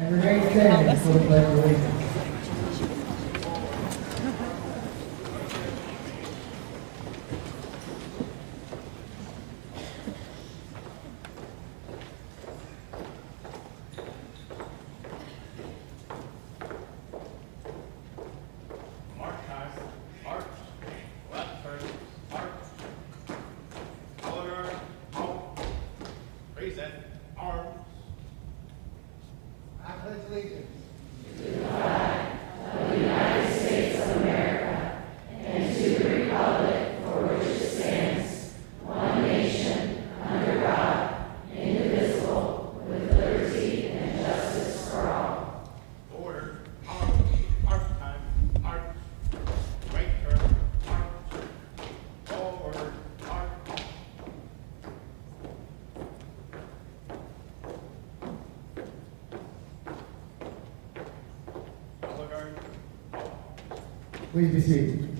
and remain standing for the Pledge of Allegiance. Please be seated.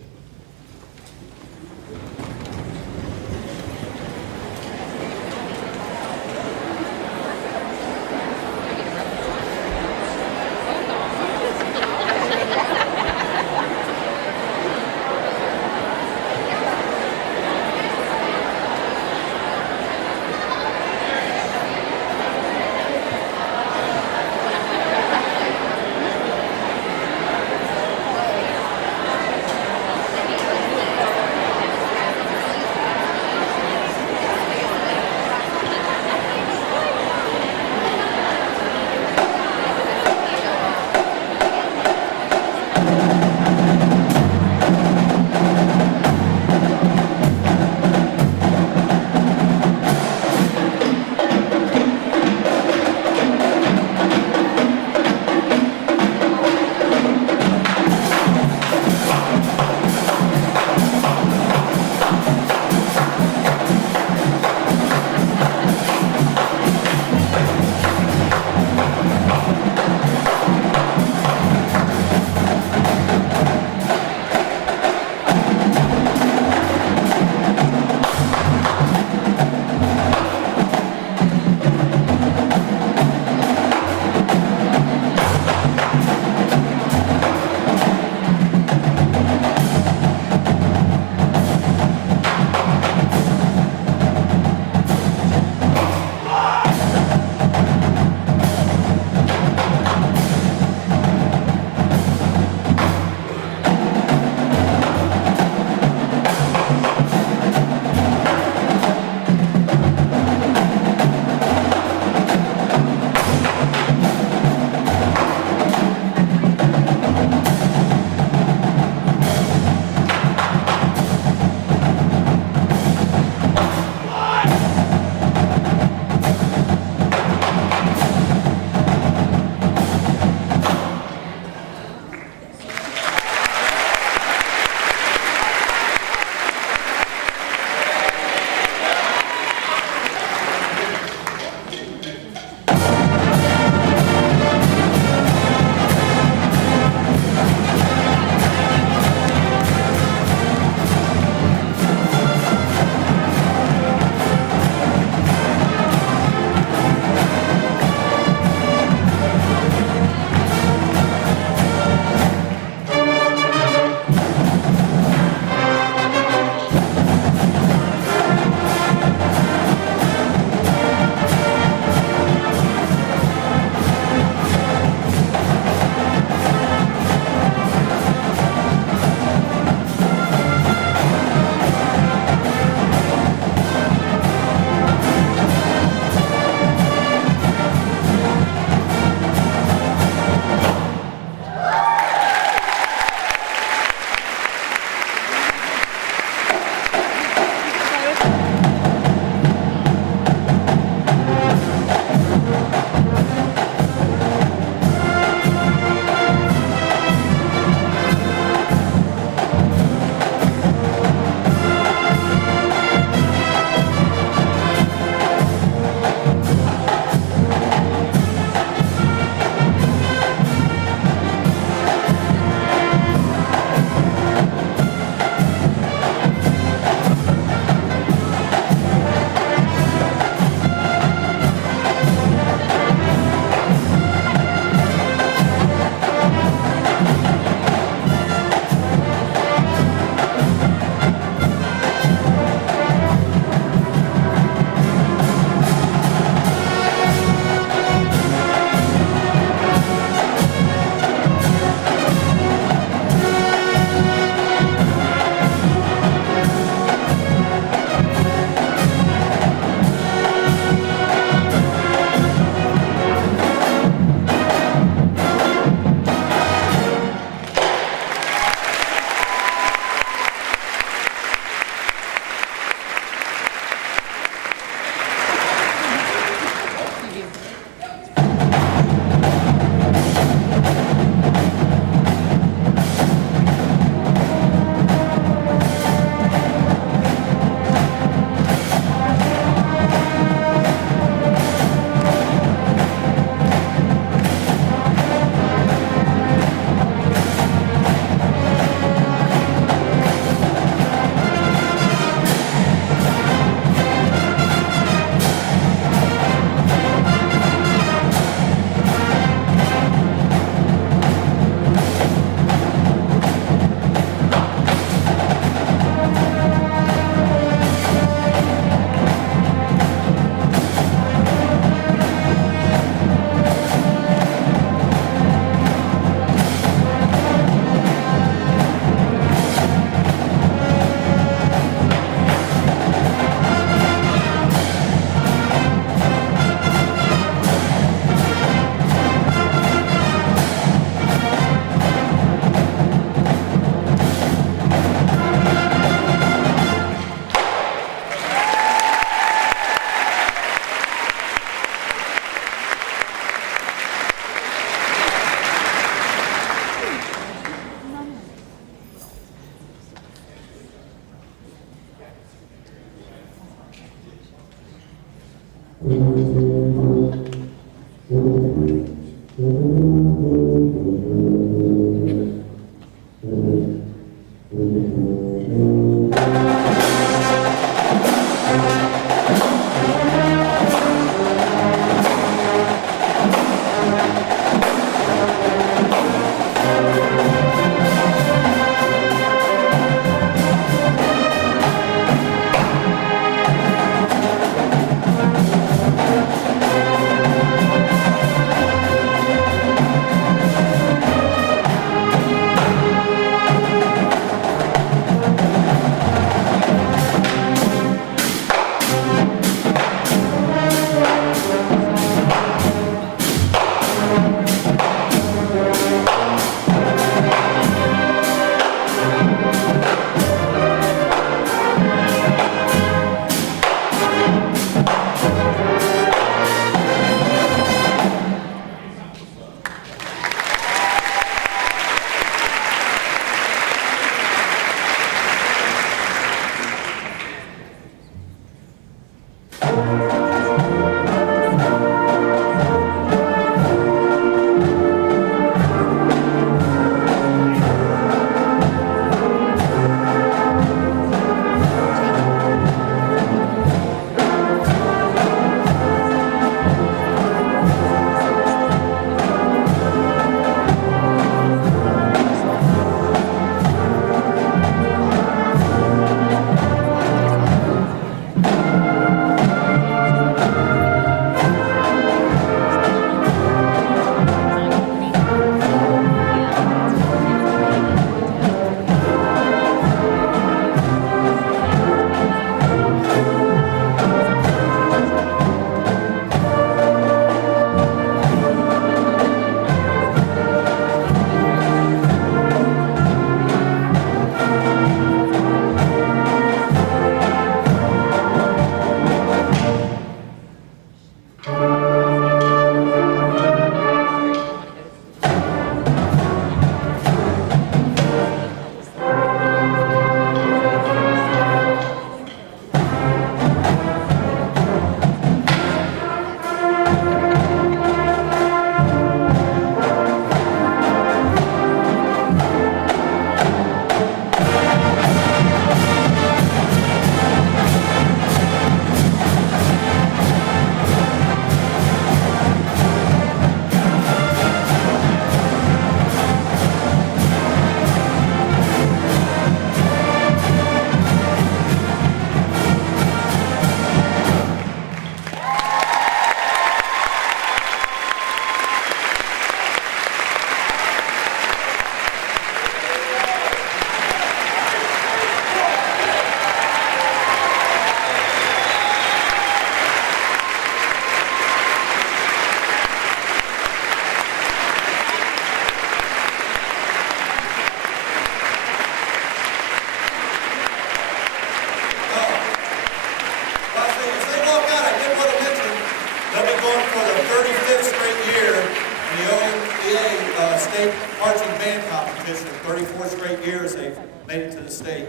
state marching band competition. 34 straight years they've made it to the state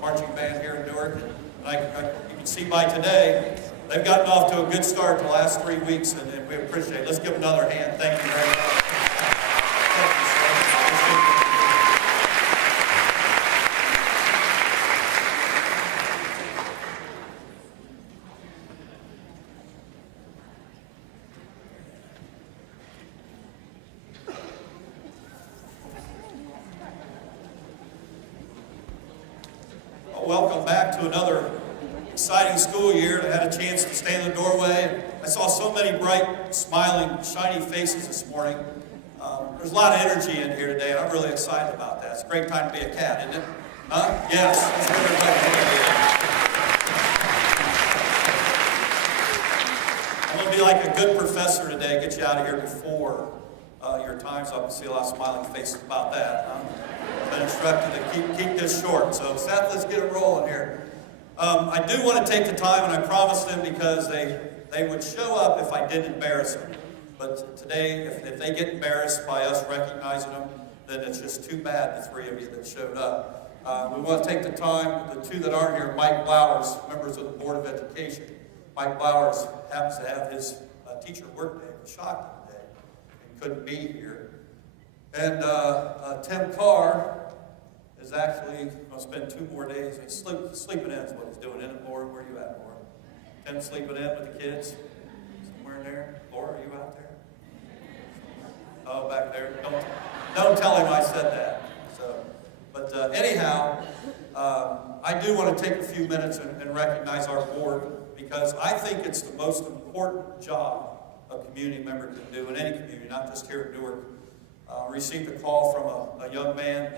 marching band here in Newark. And you can see by today, they've gotten off to a good start the last 3 weeks, and we appreciate it. Let's give them another hand. Thank you very much. Thank you, sir. Welcome back to another exciting school year. I had a chance to stand in the doorway. I saw so many bright, smiling, shiny faces this morning. There's a lot of energy in here today, and I'm really excited about that. It's a great time to be a cat, isn't it? Huh? Yes. That's what everybody. I'm going to be like a good professor today, get you out of here before your time's up. And see a lot of smiling faces about that. I've been instructed to keep this short. So Seth, let's get it rolling here. I do want to take the time, and I promised them because they would show up if I didn't embarrass them. But today, if they get embarrassed by us recognizing them, then it's just too bad, the three of you that showed up. We want to take the time, the two that aren't here, Mike Blowers, members of the Board of Education. Mike Blowers happens to have his teacher work day. He was shocked today and couldn't be here. And Tim Carr is actually going to spend 2 more days. He's sleeping in is what he's doing. Isn't it, Laura? Where are you at, Laura? Tim sleeping in with the kids? Somewhere in there? Laura, are you out there? Oh, back there. Don't tell him I said that. But anyhow, I do want to take a few minutes and recognize our board because I think it's the most important job a community member can do in any community, not just here at Newark. Received a call from a young man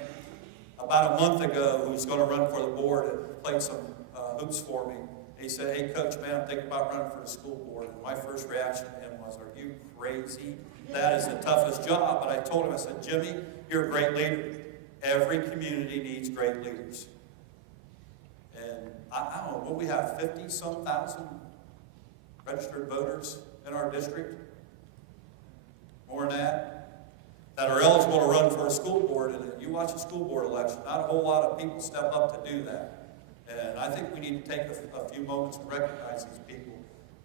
about a month ago who's going to run for the board and played some hoops for me. He said, "Hey, Coach, man, I'm thinking about running for the school board." And my first reaction to him was, "Are you crazy? That is the toughest job." But I told him, I said, "Jimmy, you're a great leader. Every community needs great leaders." And I don't know, what we have, 50-some thousand registered voters in our district? More than that are eligible to run for a school board. And you watch a school board election, not a whole lot of people step up to do that. And I think we need to take a few moments and recognize these people.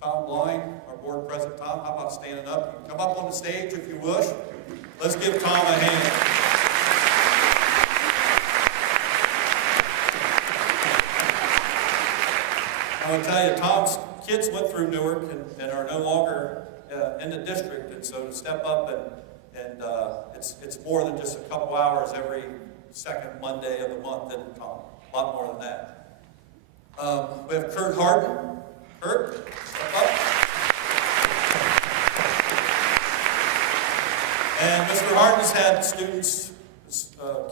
Tom Blind, our board president. Tom, how about standing up? You can come up on the stage if you wish. Let's give Tom a hand. I want to tell you, Tom's kids went through Newark and are no longer in the district. And so to step up and it's more than just a couple hours every second Monday of the month, isn't it, Tom? A lot more than that. We have Kurt Harden. Kurt, step up. And Mr. Harden's had students,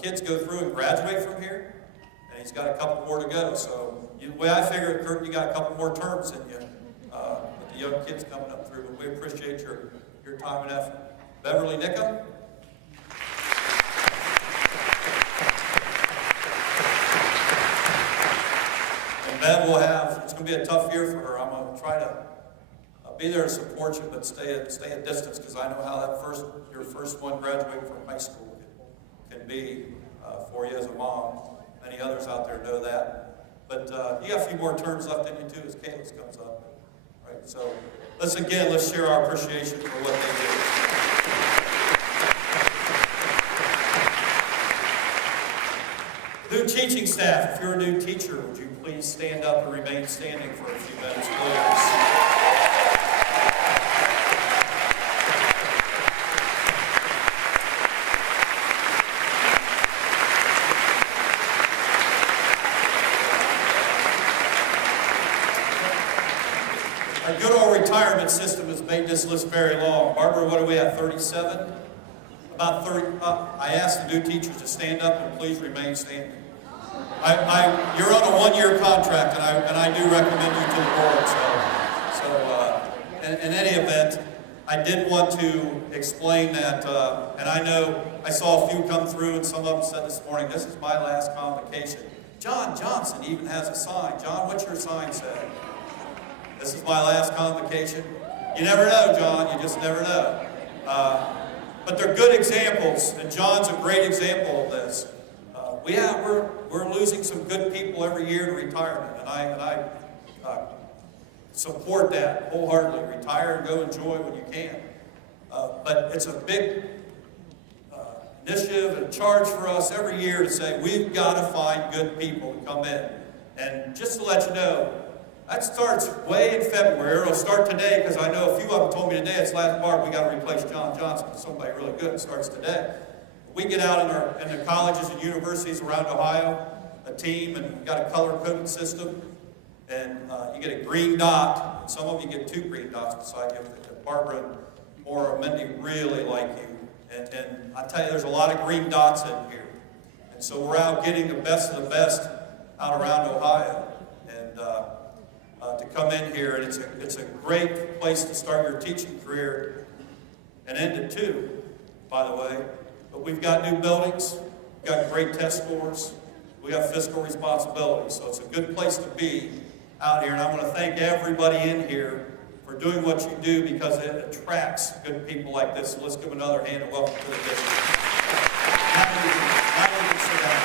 kids go through and graduate from here, and he's got a couple more to go. So the way I figure it, Kurt, you got a couple more terms in you with the young kids coming up through. But we appreciate your time and effort. Beverly Nickham. And Bev will have, it's going to be a tough year for her. I'm going to try to be there to support you, but stay at distance because I know how your first one graduating from high school can be for you as a mom. Many others out there know that. But you got a few more terms left in you too as Kayla's comes up. Right? So let's share our appreciation for what they do. New teaching staff, if you're a new teacher, would you please stand up and remain standing for a few minutes, please? Our good old retirement system has made this list very long. Barbara, what do we have, 37? About 30. I asked the new teachers to stand up and please remain standing. You're on a 1-year contract, and I do recommend you to the board. So in any event, I did want to explain that, and I know I saw a few come through, and some of them said this morning, "This is my last convocation." John Johnson even has a sign. John, what's your sign say? This is my last convocation. You never know, John. You just never know. But they're good examples, and John's a great example of this. We're losing some good people every year to retirement, and I support that wholeheartedly. Retire and go enjoy when you can. But it's a big initiative and charge for us every year to say we've got to find good people to come in. And just to let you know, that starts way in February. It'll start today because I know a few of them told me today it's last part we got to replace John Johnson with somebody really good. It starts today. We get out in the colleges and universities around Ohio, a team, and we've got a color-coded system. And you get a green dot. And some of you get 2 green dots beside you. Barbara and Maura and Mindy really like you. And I tell you, there's a lot of green dots in here. And so we're out getting the best of the best out around Ohio. And to come in here, and it's a great place to start your teaching career and end it too, by the way. But we've got new buildings, we've got great test scores, we got fiscal responsibility. So it's a good place to be out here. And I want to thank everybody in here for doing what you do because it attracts good people like this. So let's give another hand and welcome to the district. Now you can sit down.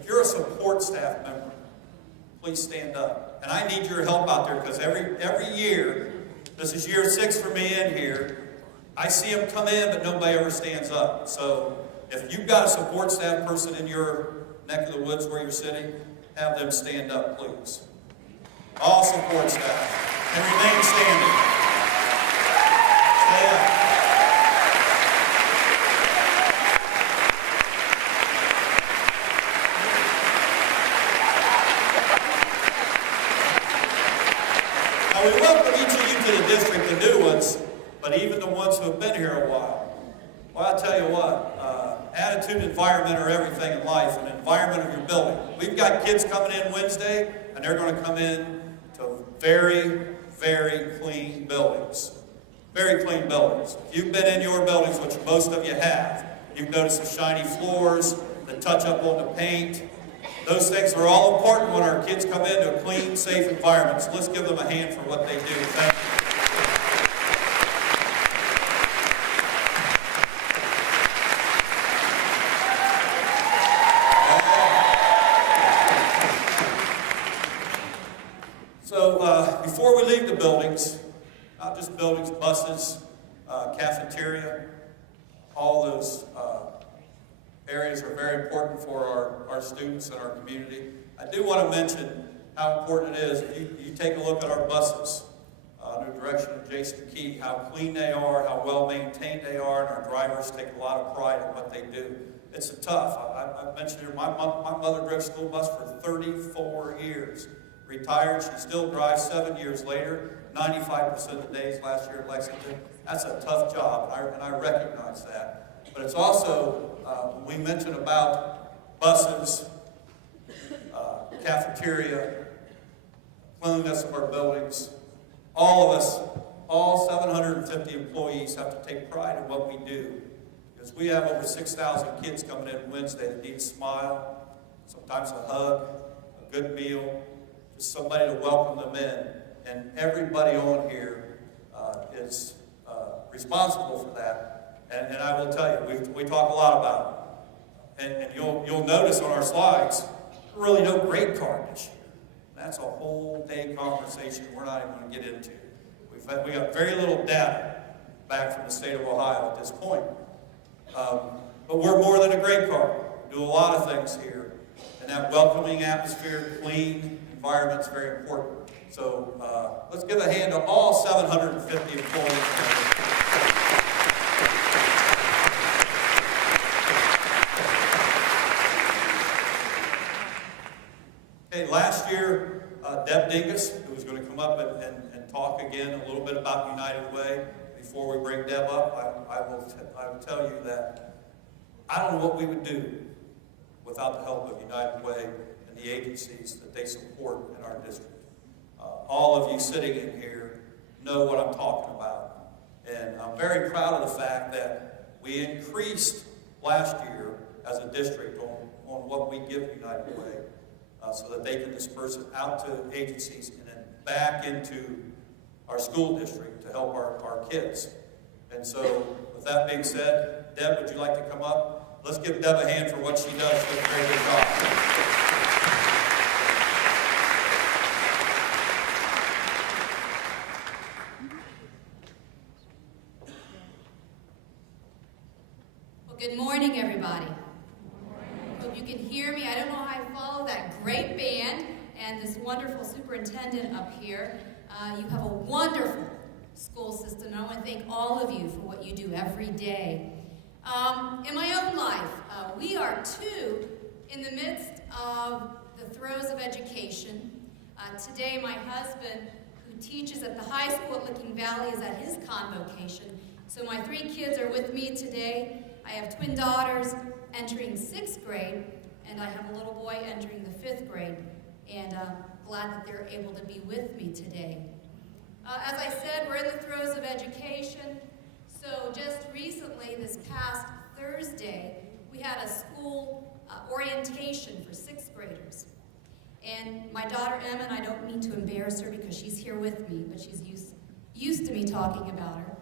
If you're a support staff member, please stand up. And I need your help out there because every year, this is year 6 for me in here, I see them come in, but nobody ever stands up. So if you've got a support staff person in your neck of the woods where you're sitting, have them stand up, please. All support staff. And remain standing. Stay up. Now we welcome each of you to the district, the new ones, but even the ones who have been here a while. Well, I'll tell you what, attitude and environment are everything in life, and environment of your building. We've got kids coming in Wednesday, and they're going to come in to very, very clean buildings. Very clean buildings. If you've been in your buildings, which most of you have, you've noticed the shiny floors, the touch-up on the paint. Those things are all important when our kids come into a clean, safe environment. So let's give them a hand for what they do. Thank you. Before we leave the buildings, not just buildings, buses, cafeteria, all those areas are very important for our students and our community. I do want to mention how important it is. If you take a look at our buses under the direction of Jason Key, how clean they are, how well maintained they are, and our drivers take a lot of pride in what they do. It's tough. I mentioned here, my mother drove a school bus for 34 years. Retired, she still drives 7 years later, 95% of the days last year at Lexington. That's a tough job, and I recognize that. But it's also, when we mention about buses, cafeteria, cleanliness of our buildings, all of us, all 750 employees have to take pride in what we do. Because we have over 6,000 kids coming in Wednesday that need a smile, sometimes a hug, a good meal, just somebody to welcome them in. And everybody on here is responsible for that. And I will tell you, we talk a lot about it. And you'll notice on our slides, really no grade card this year. That's a whole day conversation we're not even going to get into. We got very little data back from the state of Ohio at this point. But we're more than a grade card. We do a lot of things here. And that welcoming atmosphere, clean environment is very important. So let's give a hand to all 750 employees. Okay, last year, Deb Dingus, who was going to come up and talk again a little bit about United Way. Before we bring Deb up, I will tell you that I don't know what we would do without the help of United Way and the agencies that they support in our district. All of you sitting in here know what I'm talking about. And I'm very proud of the fact that we increased last year as a district on what we give United Way so that they can disperse it out to agencies and then back into our school district to help our kids. And so, with that being said, Deb, would you like to come up? Let's give Deb a hand for what she does. She does a very good job. Good morning, everybody. Hope you can hear me. I don't know how I follow that great band and this wonderful superintendent up here. You have a wonderful school system, and I want to thank all of you for what you do every day. In my own life, we are too in the midst of the throes of education. Today, my husband, who teaches at the high school at Licking Valley, is at his convocation. So my 3 kids are with me today. I have twin daughters entering 6th grade, and I have a little boy entering the 5th grade, and glad that they're able to be with me today. As I said, we're in the throes of education, so just recently, this past Thursday, we had a school orientation for 6th graders. And my daughter Emma, and I don't mean to embarrass her because she's here with me, but she's used to me talking about her.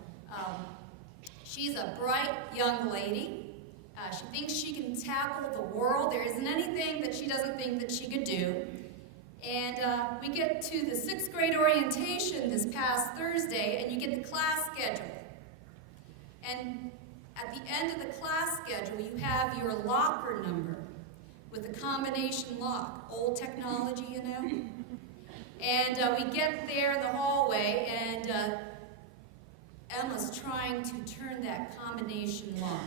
She's a bright young lady. She thinks she can tackle the world. There isn't anything that she doesn't think that she could do. And we get to the 6th grade orientation this past Thursday, and you get the class schedule. And at the end of the class schedule, you have your locker number with a combination lock, old technology, you know. And we get there in the hallway, and Emma's trying to turn that combination lock.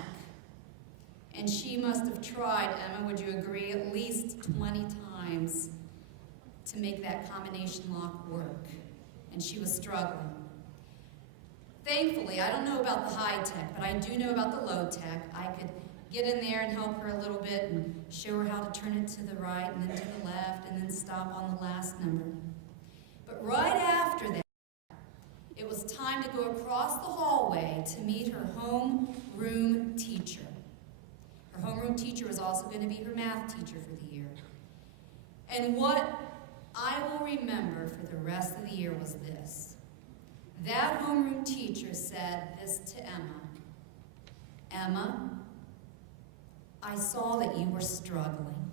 And she must have tried, Emma, would you agree, at least 20 times to make that combination lock work. And she was struggling. Thankfully, I don't know about the high tech, but I do know about the low tech. I could get in there and help her a little bit and show her how to turn it to the right and then to the left and then stop on the last number. But right after that, it was time to go across the hallway to meet her homeroom teacher. Her homeroom teacher was also going to be her math teacher for the year. And what I will remember for the rest of the year was this. That homeroom teacher said this to Emma. Emma, I saw that you were struggling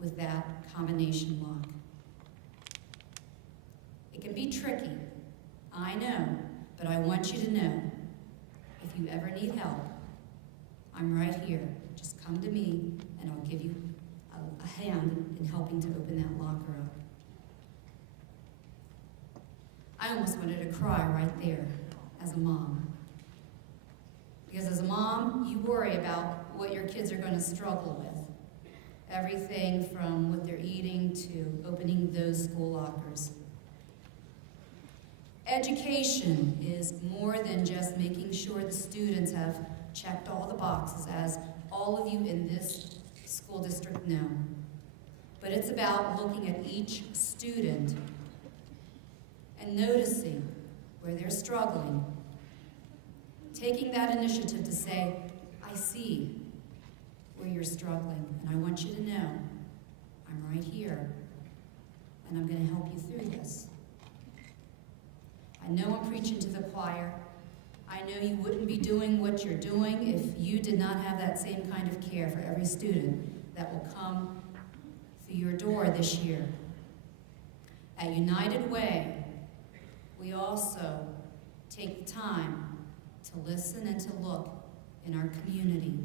with that combination lock. It can be tricky, I know, but I want you to know, if you ever need help, I'm right here. Just come to me, and I'll give you a hand in helping to open that locker up. I almost wanted to cry right there as a mom. Because as a mom, you worry about what your kids are going to struggle with. Everything from what they're eating to opening those school lockers. Education is more than just making sure the students have checked all the boxes, as all of you in this school district know. But it's about looking at each student and noticing where they're struggling. Taking that initiative to say, I see where you're struggling, and I want you to know I'm right here, and I'm going to help you through this. I know I'm preaching to the choir. I know you wouldn't be doing what you're doing if you did not have that same kind of care for every student that will come through your door this year. At United Way, we also take the time to listen and to look in our community.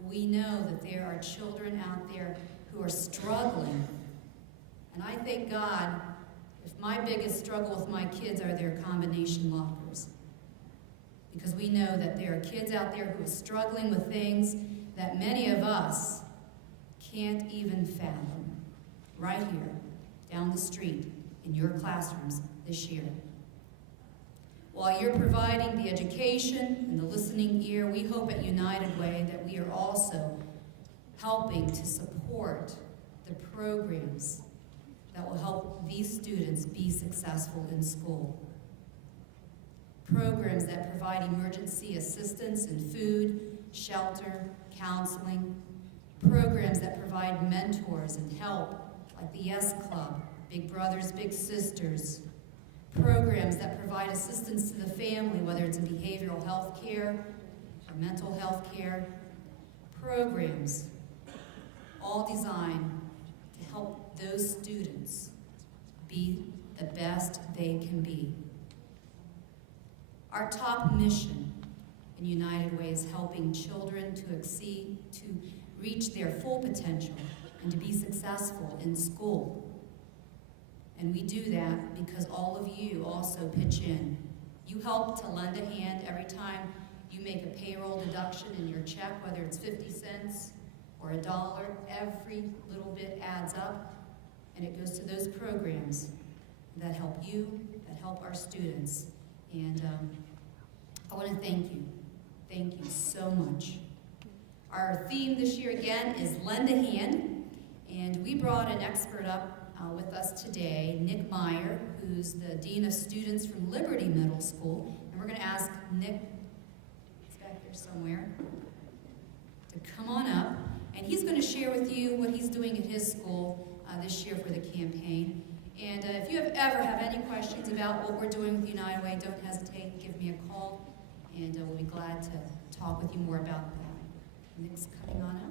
We know that there are children out there who are struggling. And I thank God if my biggest struggle with my kids are their combination lockers. Because we know that there are kids out there who are struggling with things that many of us can't even fathom. Right here, down the street, in your classrooms this year. While you're providing the education and the listening ear, we hope at United Way that we are also helping to support the programs that will help these students be successful in school. Programs that provide emergency assistance in food, shelter, counseling. Programs that provide mentors and help, like the Yes Club, Big Brothers, Big Sisters, programs that provide assistance to the family, whether it's in behavioral health care or mental health care, programs all designed to help those students be the best they can be. Our top mission in United Way is helping children to reach their full potential and to be successful in school. And we do that because all of you also pitch in. You help to lend a hand every time you make a payroll deduction in your check, whether it's 50 cents or $1. Every little bit adds up, and it goes to those programs that help you, that help our students. And I want to thank you. Thank you so much. Our theme this year again is Lend a Hand, and we brought an expert up with us today, Nick Meyer, who's the Dean of Students from Liberty Middle School. And we're going to ask Nick, he's back here somewhere, to come on up. And he's going to share with you what he's doing at his school this year for the campaign. And if you ever have any questions about what we're doing with United Way, don't hesitate, give me a call, and we'll be glad to talk with you more about that. Nick's coming on up.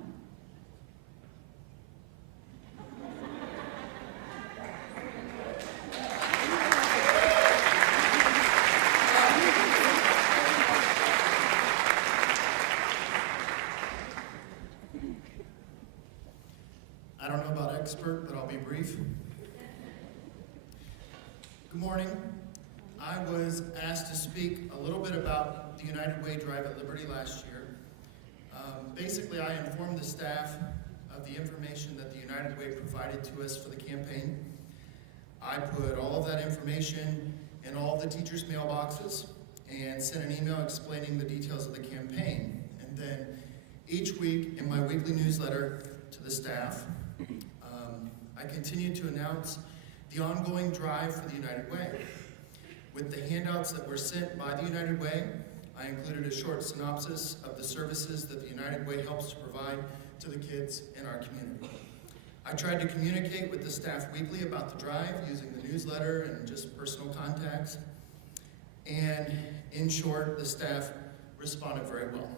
I don't know about expert, but I'll be brief. Good morning. I was asked to speak a little bit about the United Way Drive at Liberty last year. Basically, I informed the staff of the information that the United Way provided to us for the campaign. I put all of that information in all of the teachers' mailboxes and sent an email explaining the details of the campaign. And then each week in my weekly newsletter to the staff, I continue to announce the ongoing drive for the United Way. With the handouts that were sent by the United Way, I included a short synopsis of the services that the United Way helps to provide to the kids in our community. I tried to communicate with the staff weekly about the drive using the newsletter and just personal contacts. And in short, the staff responded very well.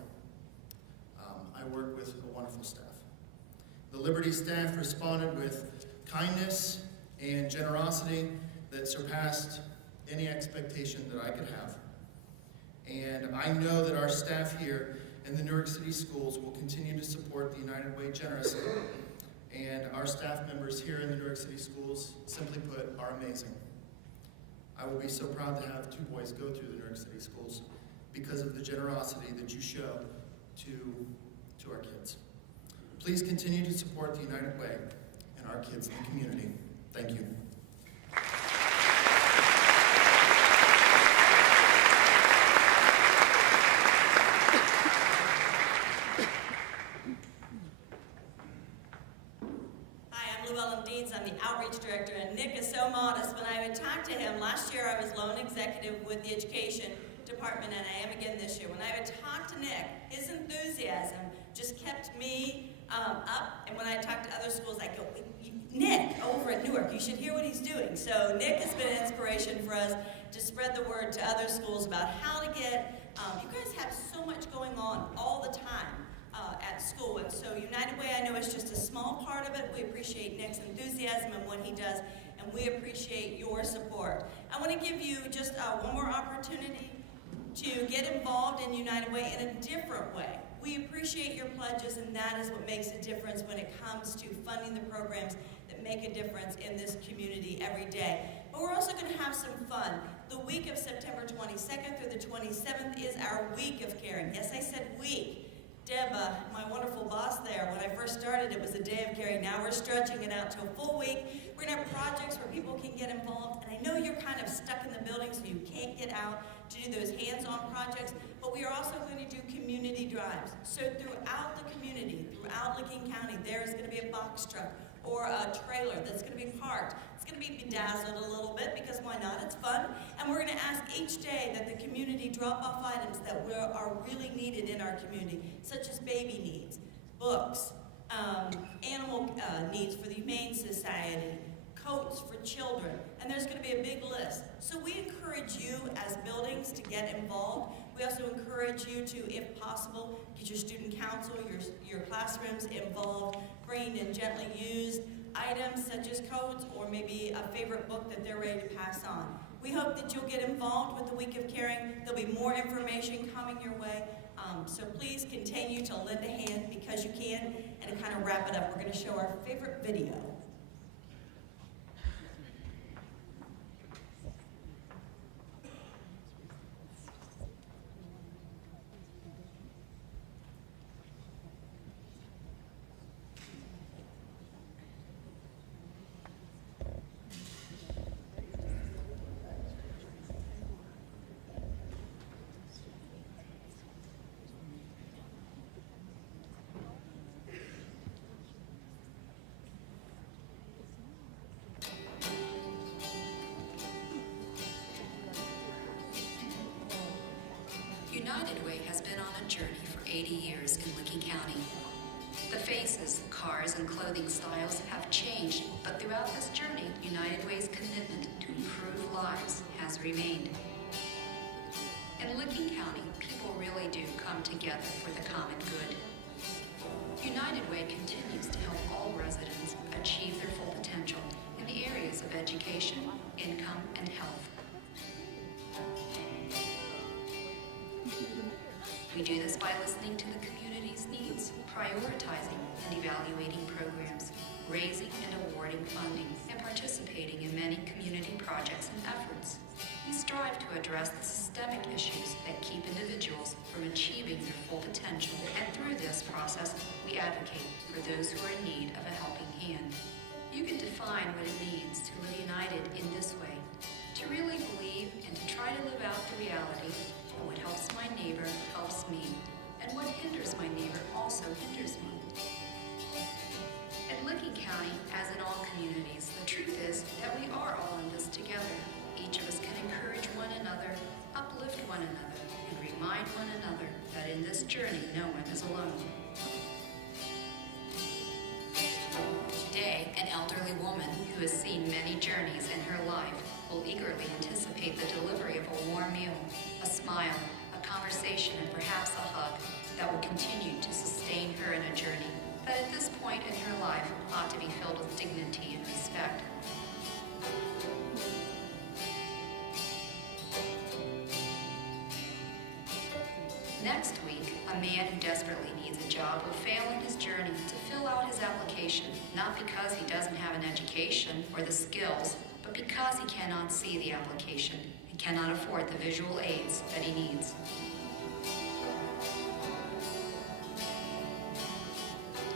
I work with a wonderful staff. The Liberty staff responded with kindness and generosity that surpassed any expectation that I could have. And I know that our staff here in the Newark City schools will continue to support the United Way generously. And our staff members here in the Newark City schools, simply put, are amazing. I will be so proud to have two boys go through the Newark City schools because of the generosity that you show to our kids. Please continue to support the United Way and our kids in the community. Thank you. I'm the outreach director, and Nick is so modest. When I would talk to him, last year I was loan executive with the education department, and I am again this year. When I would talk to Nick, his enthusiasm just kept me up, and when I talk to other schools, I go, Nick, over at Newark, you should hear what he's doing. So Nick has been an inspiration for us to spread the word to other schools about how to get, you guys have so much going on all the time. At school, and so United Way, I know, is just a small part of it. We appreciate Nick's enthusiasm and what he does, and we appreciate your support. I want to give you just one more opportunity to get involved in United Way in a different way. We appreciate your pledges, and that is what makes a difference when it comes to funding the programs that make a difference in this community every day. But we're also going to have some fun. The week of September 22nd through the 27th is our week of caring. Yes, I said week. Deb, my wonderful boss there, when I first started, it was a day of caring. Now we're stretching it out to a full week. We're going to have projects where people can get involved. And I know you're kind of stuck in the building, so you can't get out to do those hands-on projects. But we are also going to do community drives. So throughout the community, throughout Licking County, there is going to be a box truck or a trailer that's going to be parked. It's going to be bedazzled a little bit because why not? It's fun. And we're going to ask each day that the community drop off items that are really needed in our community, such as baby needs, books, animal needs for the Humane Society, coats for children, and there's going to be a big list. So we encourage you as buildings to get involved. We also encourage you to, if possible, get your student council, your classrooms involved, bring in gently used items such as coats or maybe a favorite book that they're ready to pass on. We hope that you'll get involved with the Week of Caring. There'll be more information coming your way. So please continue to lend a hand because you can. And to kind of wrap it up, we're going to show our favorite video. United Way has been on a journey for 80 years in Licking County. The faces, cars, and clothing styles have changed, but throughout this journey, United Way's commitment to improve lives has remained. In Licking County, people really do come together for the common good. United Way continues to help all residents achieve their full potential in the areas of education, income, and health. We do this by listening to the community's needs, prioritizing and evaluating programs, raising and awarding funding, and participating in many community projects and efforts. We strive to address the systemic issues that keep individuals from achieving their full potential, and through this process, we advocate for those who are in need of a helping hand. You can define what it means to live united in this way, to really believe and to try to live out the reality. What helps my neighbor helps me, and what hinders my neighbor also hinders me. In Licking County, as in all communities, the truth is that we are all in this together. Each of us can encourage one another, uplift one another, and remind one another that in this journey no one is alone. Today, an elderly woman who has seen many journeys in her life will eagerly anticipate the delivery of a warm meal, a smile, a conversation, and perhaps a hug that will continue to sustain her in a journey that at this point in her life ought to be filled with dignity and respect. Next week, a man who desperately needs a job will fail in his journey to fill out his application, not because he doesn't have an education or the skills, but because he cannot see the application and cannot afford the visual aids that he needs.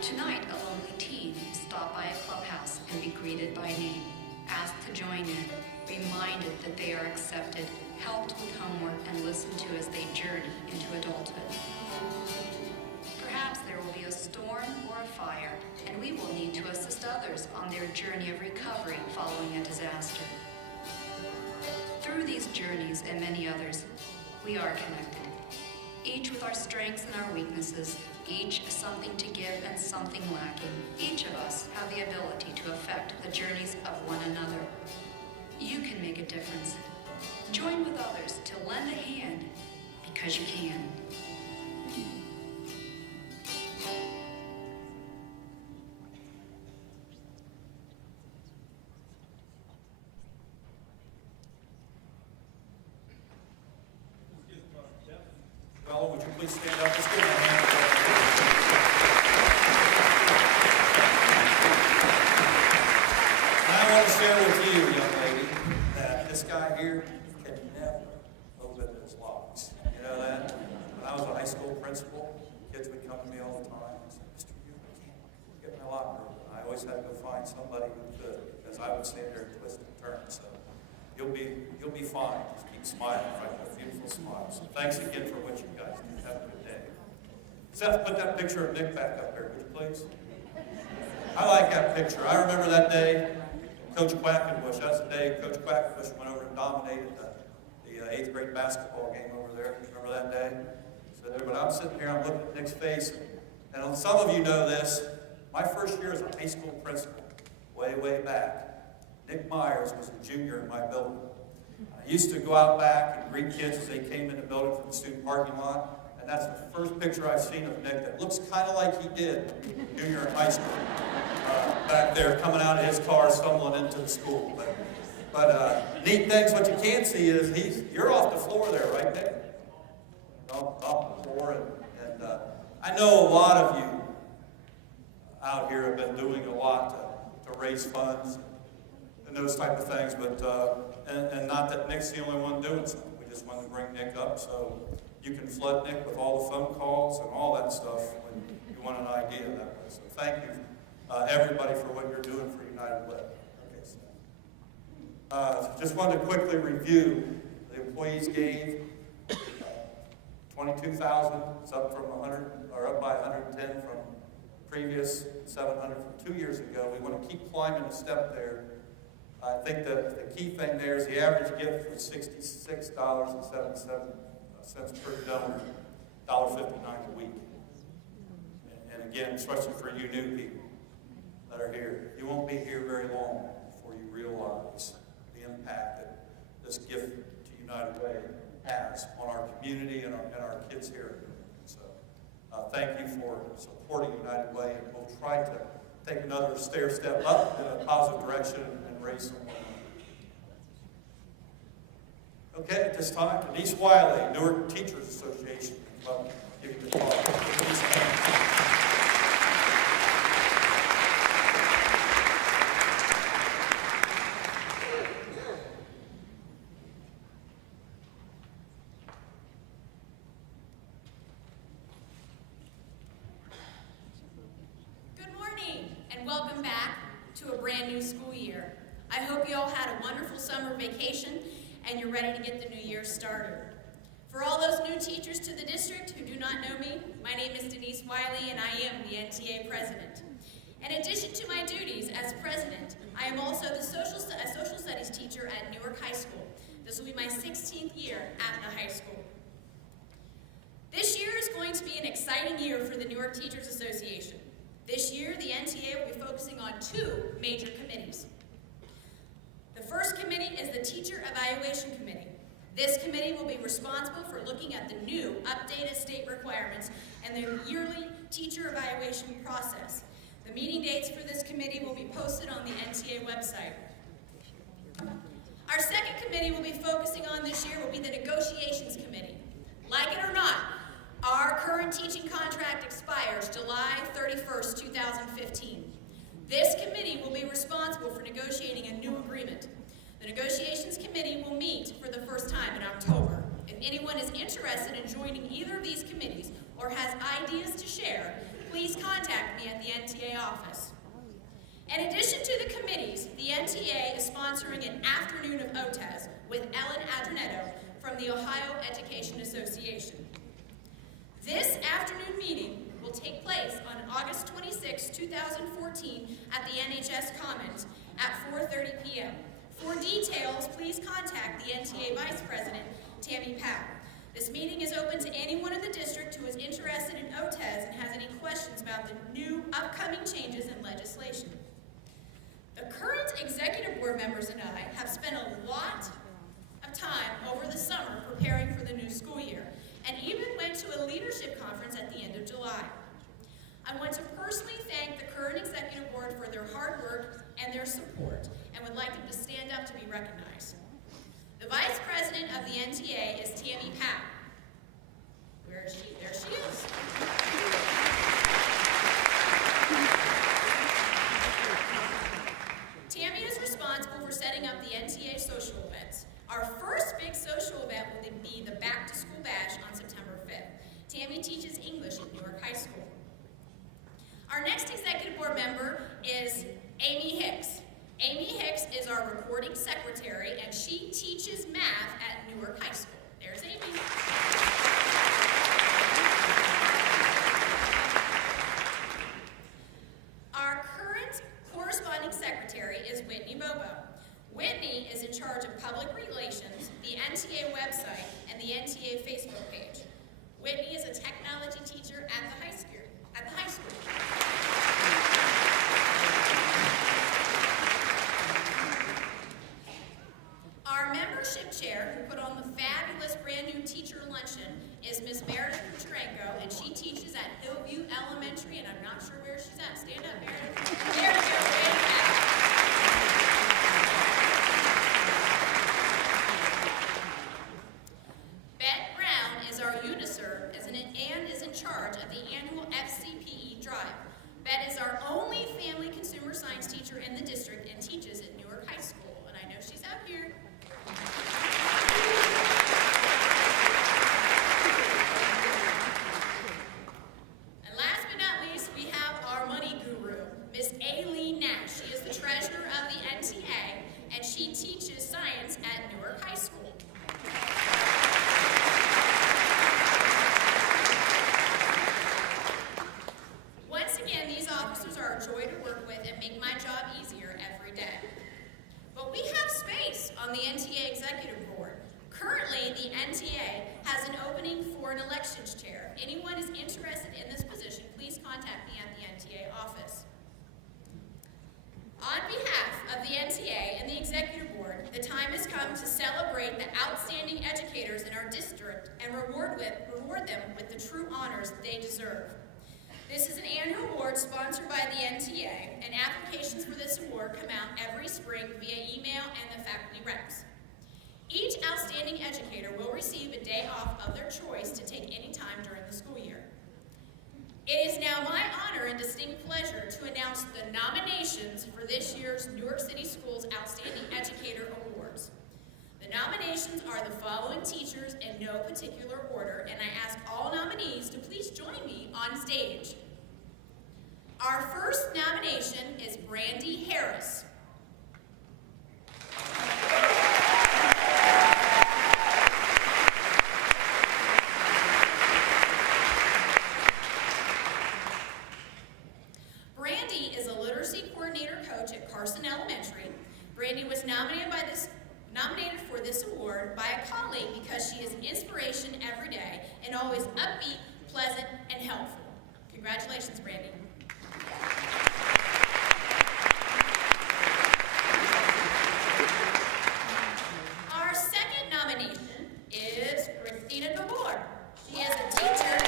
Tonight, a lonely teen will stop by a clubhouse and be greeted by name, asked to join in, reminded that they are accepted, helped with homework, and listened to as they journey into adulthood. Perhaps there will be a storm or a fire, and we will need to assist others on their journey of recovery following a disaster. Through these journeys and many others, we are connected, each with our strengths and our weaknesses, each something to give and something lacking. Each of us have the ability to affect the journeys of one another. You can make a difference. Join with others to lend a hand because you can. Well, would you please stand up? Let's give him a hand. And I want to share with you, young lady, that this guy here can never open his locks. You know that? When I was a high school principal, kids would come to me all the time and say, Mr. Hugh, I can't get my locker open. I always had to go find somebody who could, because I would stand there and twist and turn. So you'll be fine. Just keep smiling, right? A beautiful smile. So thanks again for what you guys do. Have a good day. Seth, put that picture of Nick back up there, would you please? I like that picture. I remember that day, Coach Quackenbush. That's the day Coach Quackenbush went over and dominated the 8th grade basketball game over there. Remember that day? So when I'm sitting here, I'm looking at Nick's face, and some of you know this. My first year as a high school principal, way back, Nick Myers was a junior in my building. I used to go out back and greet kids as they came in the building from the student parking lot, and that's the first picture I've seen of Nick that looks kind of like he did junior in high school. Back there coming out of his car, stumbling into the school. But neat things, what you can't see is you're off the floor there, right, Nick? Off the floor, and I know a lot of you out here have been doing a lot to raise funds and those type of things, but and not that Nick's the only one doing something. We just wanted to bring Nick up so you can flood Nick with all the phone calls and all that stuff when you want an idea that way. So thank you, everybody, for what you're doing for United Way. Okay, so just wanted to quickly review. The employees gave $22,000. It's up from 100, or up by 110 from previous 700 from 2 years ago. We want to keep climbing a step there. I think the key thing there is the average gift was $66.77 per donor, $1.59 a week. And again, especially for you new people that are here, you won't be here very long before you realize the impact that this gift to United Way has on our community and our kids here. So thank you for supporting United Way, and we'll try to take another stair step up in a positive direction and raise some money. Okay, at this time, Denise Wiley, Newark Teachers Association, give you the talk. Welcome back to a brand new school year. I hope you all had a wonderful summer vacation and you're ready to get the new year started. For all those new teachers to the district who do not know me, my name is Denise Wiley and I am the NTA president. In addition to my duties as president, I am also a social studies teacher at Newark High School. This will be my 16th year at the high school. This year is going to be an exciting year for the Newark Teachers Association. This year, the NTA will be focusing on two major committees. The first committee is the Teacher Evaluation Committee. This committee will be responsible for looking at the new updated state requirements and the yearly teacher evaluation process. The meeting dates for this committee will be posted on the NTA website. Our second committee we'll be focusing on this year will be the Negotiations Committee. Like it or not, our current teaching contract expires July 31st, 2015. This committee will be responsible for negotiating a new agreement. The Negotiations Committee will meet for the first time in October. If anyone is interested in joining either of these committees or has ideas to share, please contact me at the NTA office. In addition to the committees, the NTA is sponsoring an afternoon of OTES with Ellen Adronetto from the Ohio Education Association. This afternoon meeting will take place on August 26, 2014 at the NHS Commons at 4:30 p.m. For details, please contact the NTA Vice President, Tammy Powell. This meeting is open to anyone in the district who is interested in OTES and has any questions about the new upcoming changes in legislation. The current executive board members and I have spent a lot of time over the summer preparing for the new school year, and even went to a leadership conference at the end of July. I want to personally thank the current executive board for their hard work and their support, and would like them to stand up to be recognized. The Vice President of the NTA is Tammy Powell. Where is she? There she is. Tammy is responsible for setting up the NTA social events. Our first big social event will be the Back to School Bash on September 5th. Tammy teaches English at Newark High School. Our next executive board member is Amy Hicks. Amy Hicks is our recording secretary, and she teaches math at Newark High School. There's Amy. Our current corresponding secretary is Whitney Bobo. Whitney is in charge of public relations, the NTA website, and the NTA Facebook page. Whitney is a technology teacher at the high school. drive. Bet is our only family consumer science teacher in the district and teaches at Newark High School. And I know she's out here. And last but not least, we have our money guru, Miss Aileen Nash. She is the treasurer of the NTA, and she teaches science at Newark High School. Once again, these officers are a joy to work with and make my job easier every day. But we have space on the NTA Executive Board. Currently, the NTA has an opening for an elections chair. If anyone is interested in this position, please contact me at the NTA office. On behalf of the NTA and the Executive Board, the time has come to celebrate the outstanding educators in our district and reward them with the true honors they deserve. This is an annual award sponsored by the NTA, and applications for this award come out every spring via email and the faculty reps. Each outstanding educator will receive a day off of their choice to take any time during the school year. It is now my honor and distinct pleasure to announce the nominations for this year's Newark City Schools Outstanding Educator Awards. The nominations are the following teachers in no particular order, and I ask all nominees to please join me on stage. Our first nomination is Brandy Harris. Brandy is a literacy coordinator coach at Carson Elementary. Brandy was nominated for this award by a colleague because she is an inspiration every day and always upbeat, pleasant, and helpful. Congratulations, Brandy. Our second nomination is Christina DeBoer. She is a teacher.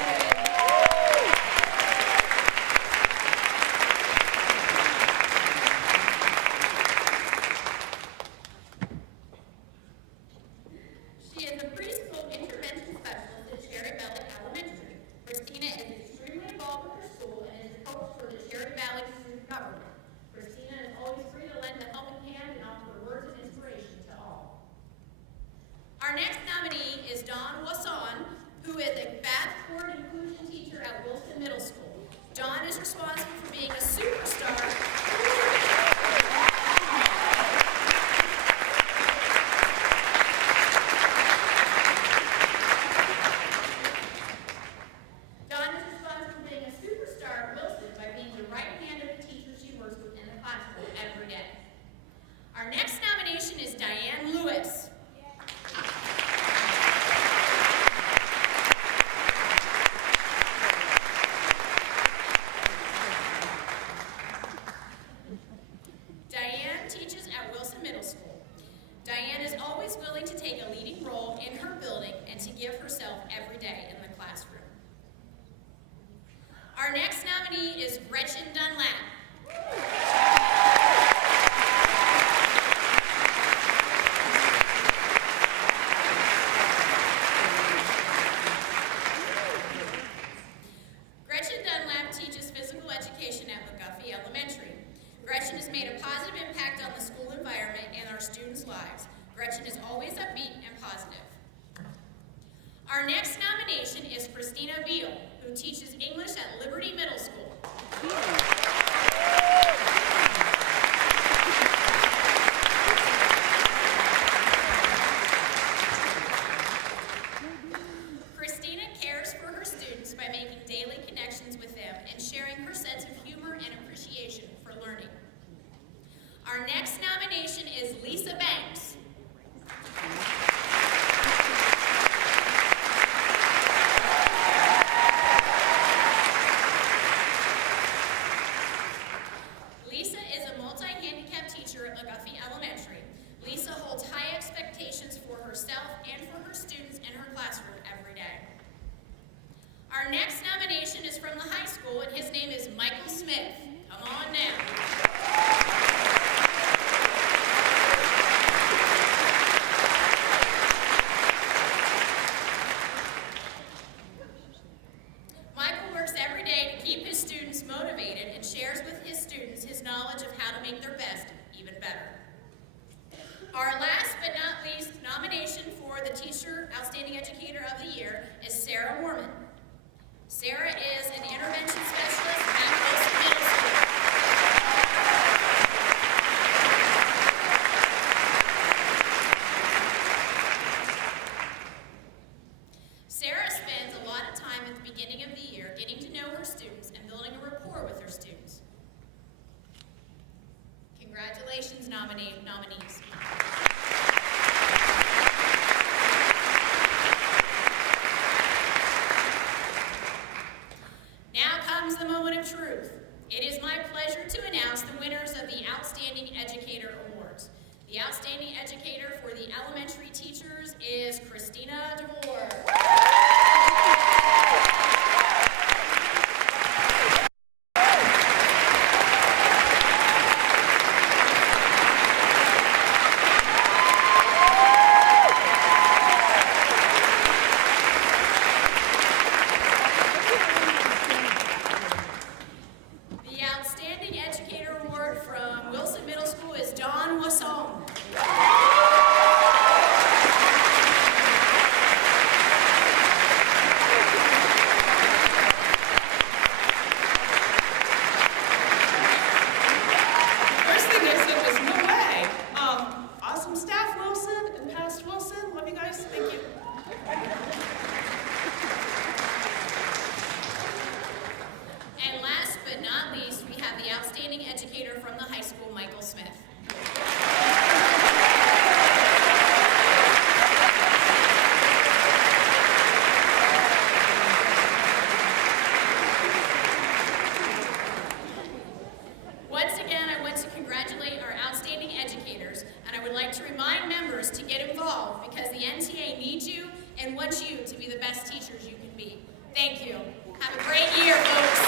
She is a preschool intervention specialist at Cherry Valley Elementary. Christina is extremely involved with her school and is a coach for the Cherry Valley student government. Christina is always free to lend a helping hand and offer words of inspiration to all. Our next nominee is Dawn Wasson, who is a Bath Court inclusion teacher at Wilson Middle School. Dawn is responsible for being a superstar. Dawn is responsible for being a superstar at Wilson by being the right hand of the teacher she works with in the classroom every day. Our next nomination is Diane Lewis. Diane teaches at Wilson Middle School. Diane is always willing to take a leading role in her building and to give herself every day in the classroom. Our next nominee is Gretchen Dunlap. Gretchen Dunlap teaches physical education at McGuffey Elementary. Gretchen has made a positive impact on the school environment and our students' lives. Gretchen is always upbeat and positive. Our next nomination is Christina Beal, who teaches English at Liberty Middle School. Christina cares for her students by making daily connections with them and sharing her sense of humor and appreciation for learning. Our next nomination is Lisa Banks. Lisa is a multi-handicapped teacher at McGuffey Elementary. Lisa holds high expectations for herself and for her students in her classroom every day. Our next nomination is from the high school, and his name is Michael Smith. Come on now. Michael works every day to keep his students motivated knowledge of how to make their best even better. Our last but not least nomination for the Teacher Outstanding Educator of the Year is Sarah Mormon. Sarah is an intervention specialist at Wilson Middle School. Sarah spends a lot of time at the beginning of the year getting to know her students and building a rapport with her students. Congratulations, nominees. Now comes the moment of truth. It is my pleasure to announce the winners of the Outstanding Educator Awards. The Outstanding Educator for the elementary teachers is Christina DeVore. The Outstanding Educator Award from Wilson Middle School is Dawn Wasson. First thing they said was, no way. Awesome staff, Wilson, and past Wilson. Love you guys. Thank you. And last but not least, we have the Outstanding Educator from the high school, Michael Smith. Once again, I want to congratulate our outstanding educators, and I would like to remind members to get involved because the NTA needs you and wants you to be the best teachers you can be. Thank you. Have a great year, folks.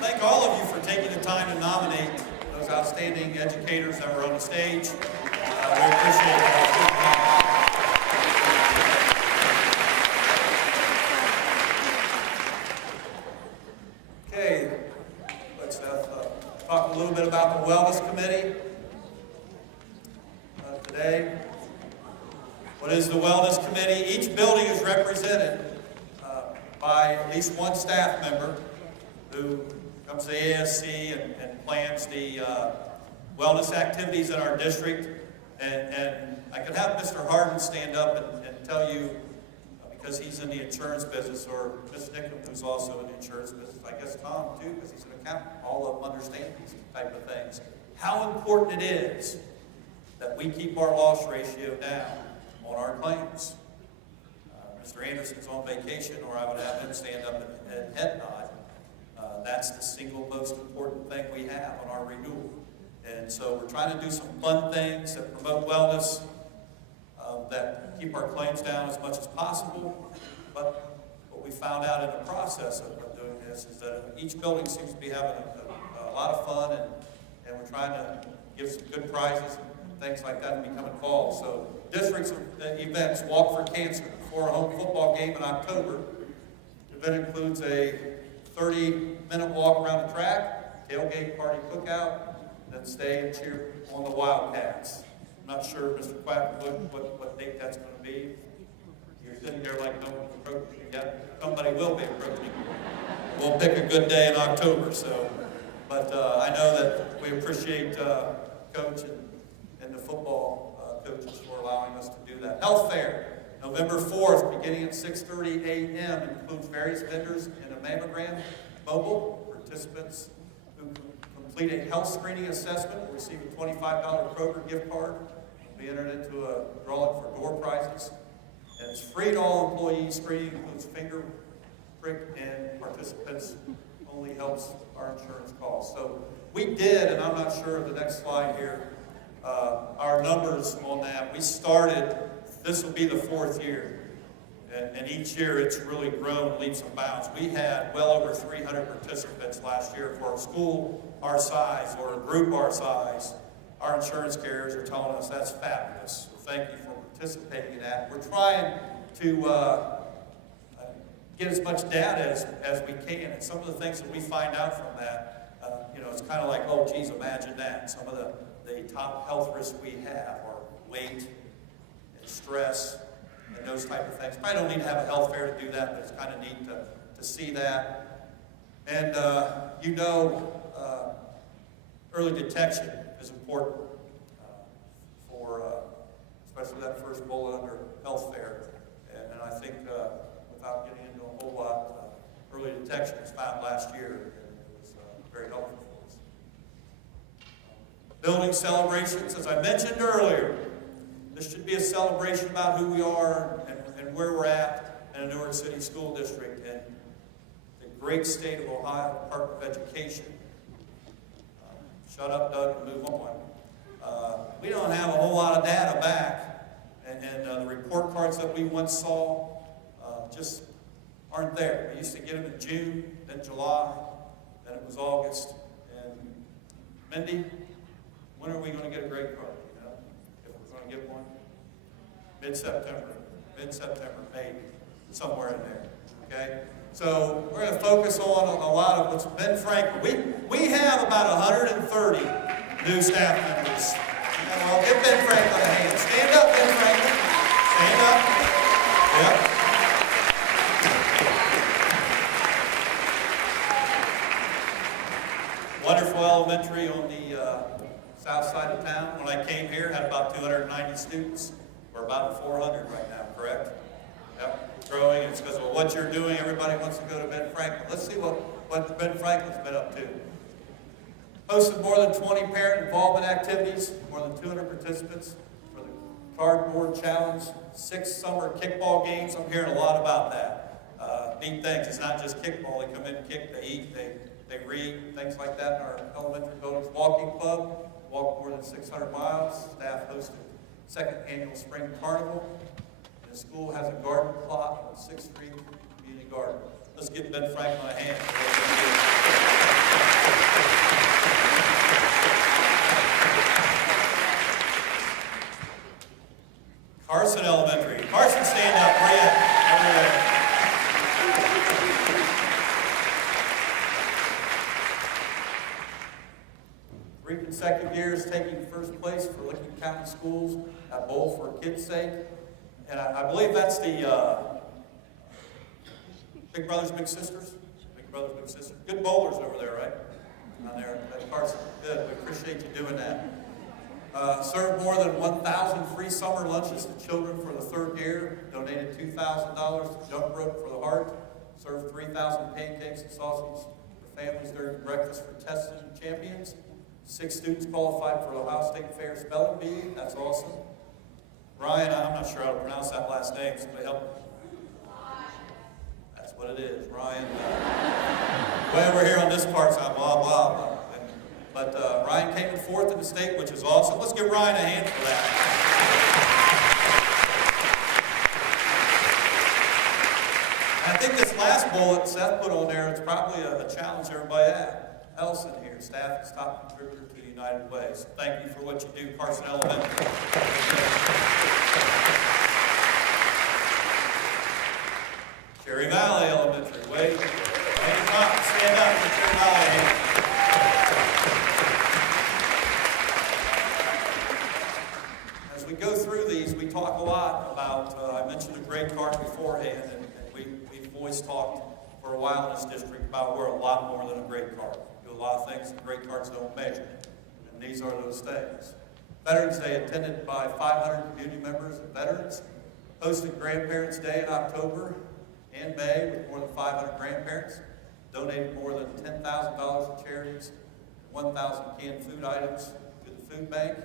Thank all of you for taking the time to nominate those outstanding educators that were on the stage. We appreciate that. Okay, let's talk a little bit about the Wellness Committee today. What is the Wellness Committee? Each building is represented by at least one staff member who comes to the ASC and plans the wellness activities in our district. And I could have Mr. Harden stand up and tell you, because he's in the insurance business, or Ms. Nickham, who's also in the insurance business, I guess Tom too, because he's an accountant, all of them understand these type of things, how important it is that we keep our loss ratio down on our claims. Mr. Anderson's on vacation, or I would have him stand up and head nod. That's the single most important thing we have on our renewal. And so we're trying to do some fun things that promote wellness, that keep our claims down as much as possible. But what we found out in the process of doing this is that each building seems to be having a lot of fun, and we're trying to give some good prizes and things like that and become involved. So districts events, Walk for Cancer, before a home football game in October. The event includes a 30-minute walk around the track, tailgate party cookout, then stay and cheer on the Wildcats. I'm not sure, Mr. Quack, what date that's going to be. You're sitting there like no one's approaching you yet. Somebody will be approaching. We'll pick a good day in October. But I know that we appreciate Coach and the football coaches for allowing us to do that. Health Fair, November 4th, beginning at 6:30 a.m. includes various vendors and a mammogram mobile. Participants who complete a health screening assessment, we'll receive a $25 Kroger gift card. We'll be entered into a drawing for door prizes. And it's free to all employees. Screening includes finger prick, and participants only helps our insurance costs. So we did, and I'm not sure of the next slide here, our numbers on that. We started, this will be the 4th year. And each year it's really grown leaps and bounds. We had well over 300 participants last year. For a school our size or a group our size, our insurance carriers are telling us that's fabulous. So thank you for participating in that. We're trying to get as much data as we can. And some of the things that we find out from that, it's kind of like, oh, geez, imagine that. Some of the top health risks we have are weight and stress, and those type of things. Probably don't need to have a health fair to do that, but it's kind of neat to see that. And early detection is important for especially that first bullet under health fair. And I think without getting into a whole lot, early detection was found last year, and it was very helpful for us. Building celebrations, as I mentioned earlier, this should be a celebration about who we are and where we're at in the Newark City School District and the great state of Ohio Department of Education. Shut up, Doug, and move on. We don't have a whole lot of data back, and the report cards that we once saw just aren't there. We used to get them in June, then July, then it was August. And Mindy, when are we going to get a grade card? If we're going to get one? Mid-September, maybe, somewhere in there, okay? So we're going to focus on a lot of what's Ben Franklin. We have about 130 new staff members. And I'll give Ben Franklin a hand. Stand up, Ben Franklin. Stand up. Yep. Wonderful elementary on the south side of town. When I came here, had about 290 students. We're about 400 right now, correct? Yep, growing. It's because of what you're doing. Everybody wants to go to Ben Franklin. Let's see what Ben Franklin's been up to. Hosted more than 20 parent involvement activities, more than 200 participants for the cardboard challenge, 6 summer kickball games. I'm hearing a lot about that. Neat things. It's not just kickball. They come in, kick, they eat, they read, things like that in our elementary buildings. Walking club, walked more than 600 miles. Staff hosted 2nd annual spring carnival. And the school has a garden plot on 6th Street Community Garden. Let's give Ben Franklin a hand. Carson Elementary. Carson, stand up. Where you at? Over there. 3 consecutive years taking first place for Licking County Schools at Bowl for Kids' Sake. And I believe that's the Big Brothers, Big Sisters? Big Brothers, Big Sisters. Good bowlers over there, right? On there at Carson. Good. We appreciate you doing that. Served more than 1,000 free summer lunches to children for the 3rd year. Donated $2,000 to Jump Rope for the Heart. Served 3,000 pancakes and sausage for families during breakfast for tested champions. 6 students qualified for the Ohio State Fair Spelling Bee. That's awesome. Ryan, I'm not sure how to pronounce that last name. Somebody help me. That's what it is, Ryan. Way over here on this part, so I'm blah, blah, blah. But Ryan came in 4th in the state, which is awesome. Let's give Ryan a hand for that. And I think this last bullet Seth put on there is probably a challenge everybody had. Elson here, staff is top contributor to the United Way. So thank you for what you do, Carson Elementary. Cherry Valley Elementary. Wait. Stand up for Cherry Valley. As we go through these, we talk a lot about, I mentioned a grade card beforehand, and we've always talked for a while in this district about we're a lot more than a grade card. We do a lot of things that grade cards don't measure, and these are those things. Veterans Day attended by 500 community members and veterans. Hosted Grandparents' Day in October and May with more than 500 grandparents. Donated more than $10,000 to charities. 1,000 canned food items to the food bank,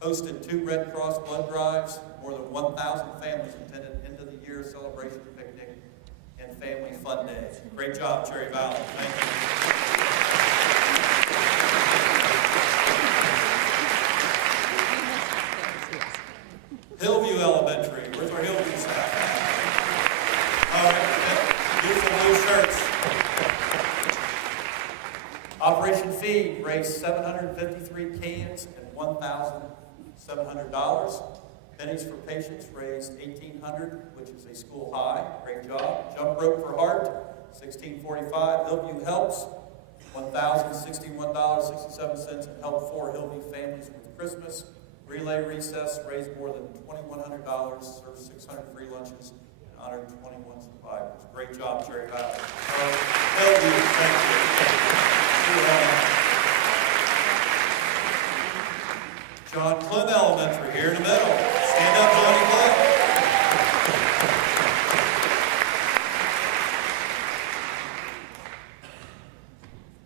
hosted 2 Red Cross blood drives, more than 1,000 families attended end of the year celebration picnic and family fun day. Great job, Cherry Valley. Thank you. Hillview Elementary. Where's our Hillview staff? All right, beautiful blue shirts. Operation Feed raised 753 cans and $1,700. Pennies for Patients raised $1,800, which is a school high. Great job. Jump Rope for Heart, $1,645. Hillview Helps, $1,061.67, and helped 4 Hillview families with Christmas. Relay Recess raised more than $2,100, served 600 free lunches, and honored 21 survivors. Great job, Cherry Valley. Hillview, thank you. John Clem Elementary here in the middle. Stand up, Johnny Clem.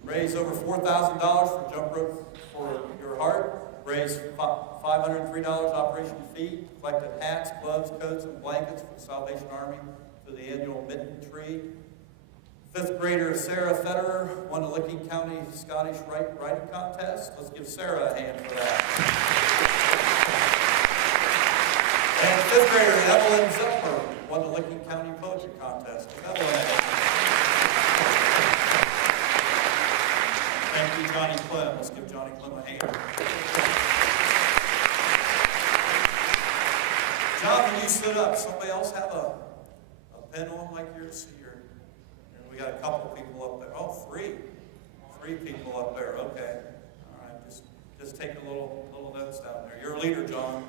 Raised over $4,000 for Jump Rope for Your Heart. Raised $503 Operation Feed. Collected hats, gloves, coats, and blankets for the Salvation Army for the annual Mitten Tree. 5th grader Sarah Federer won the Licking County Scottish Writing Contest. Let's give Sarah a hand for that. And 5th grader Evelyn Zipper won the Licking County Poetry Contest. Evelyn. Thank you, Johnny Clem. Let's give Johnny Clem a hand. John, when you stood up, somebody else have a pen on like yours? We got a couple people up there. Oh, 3 people up there. Okay. All right. Just take a little notes down there. You're a leader, John.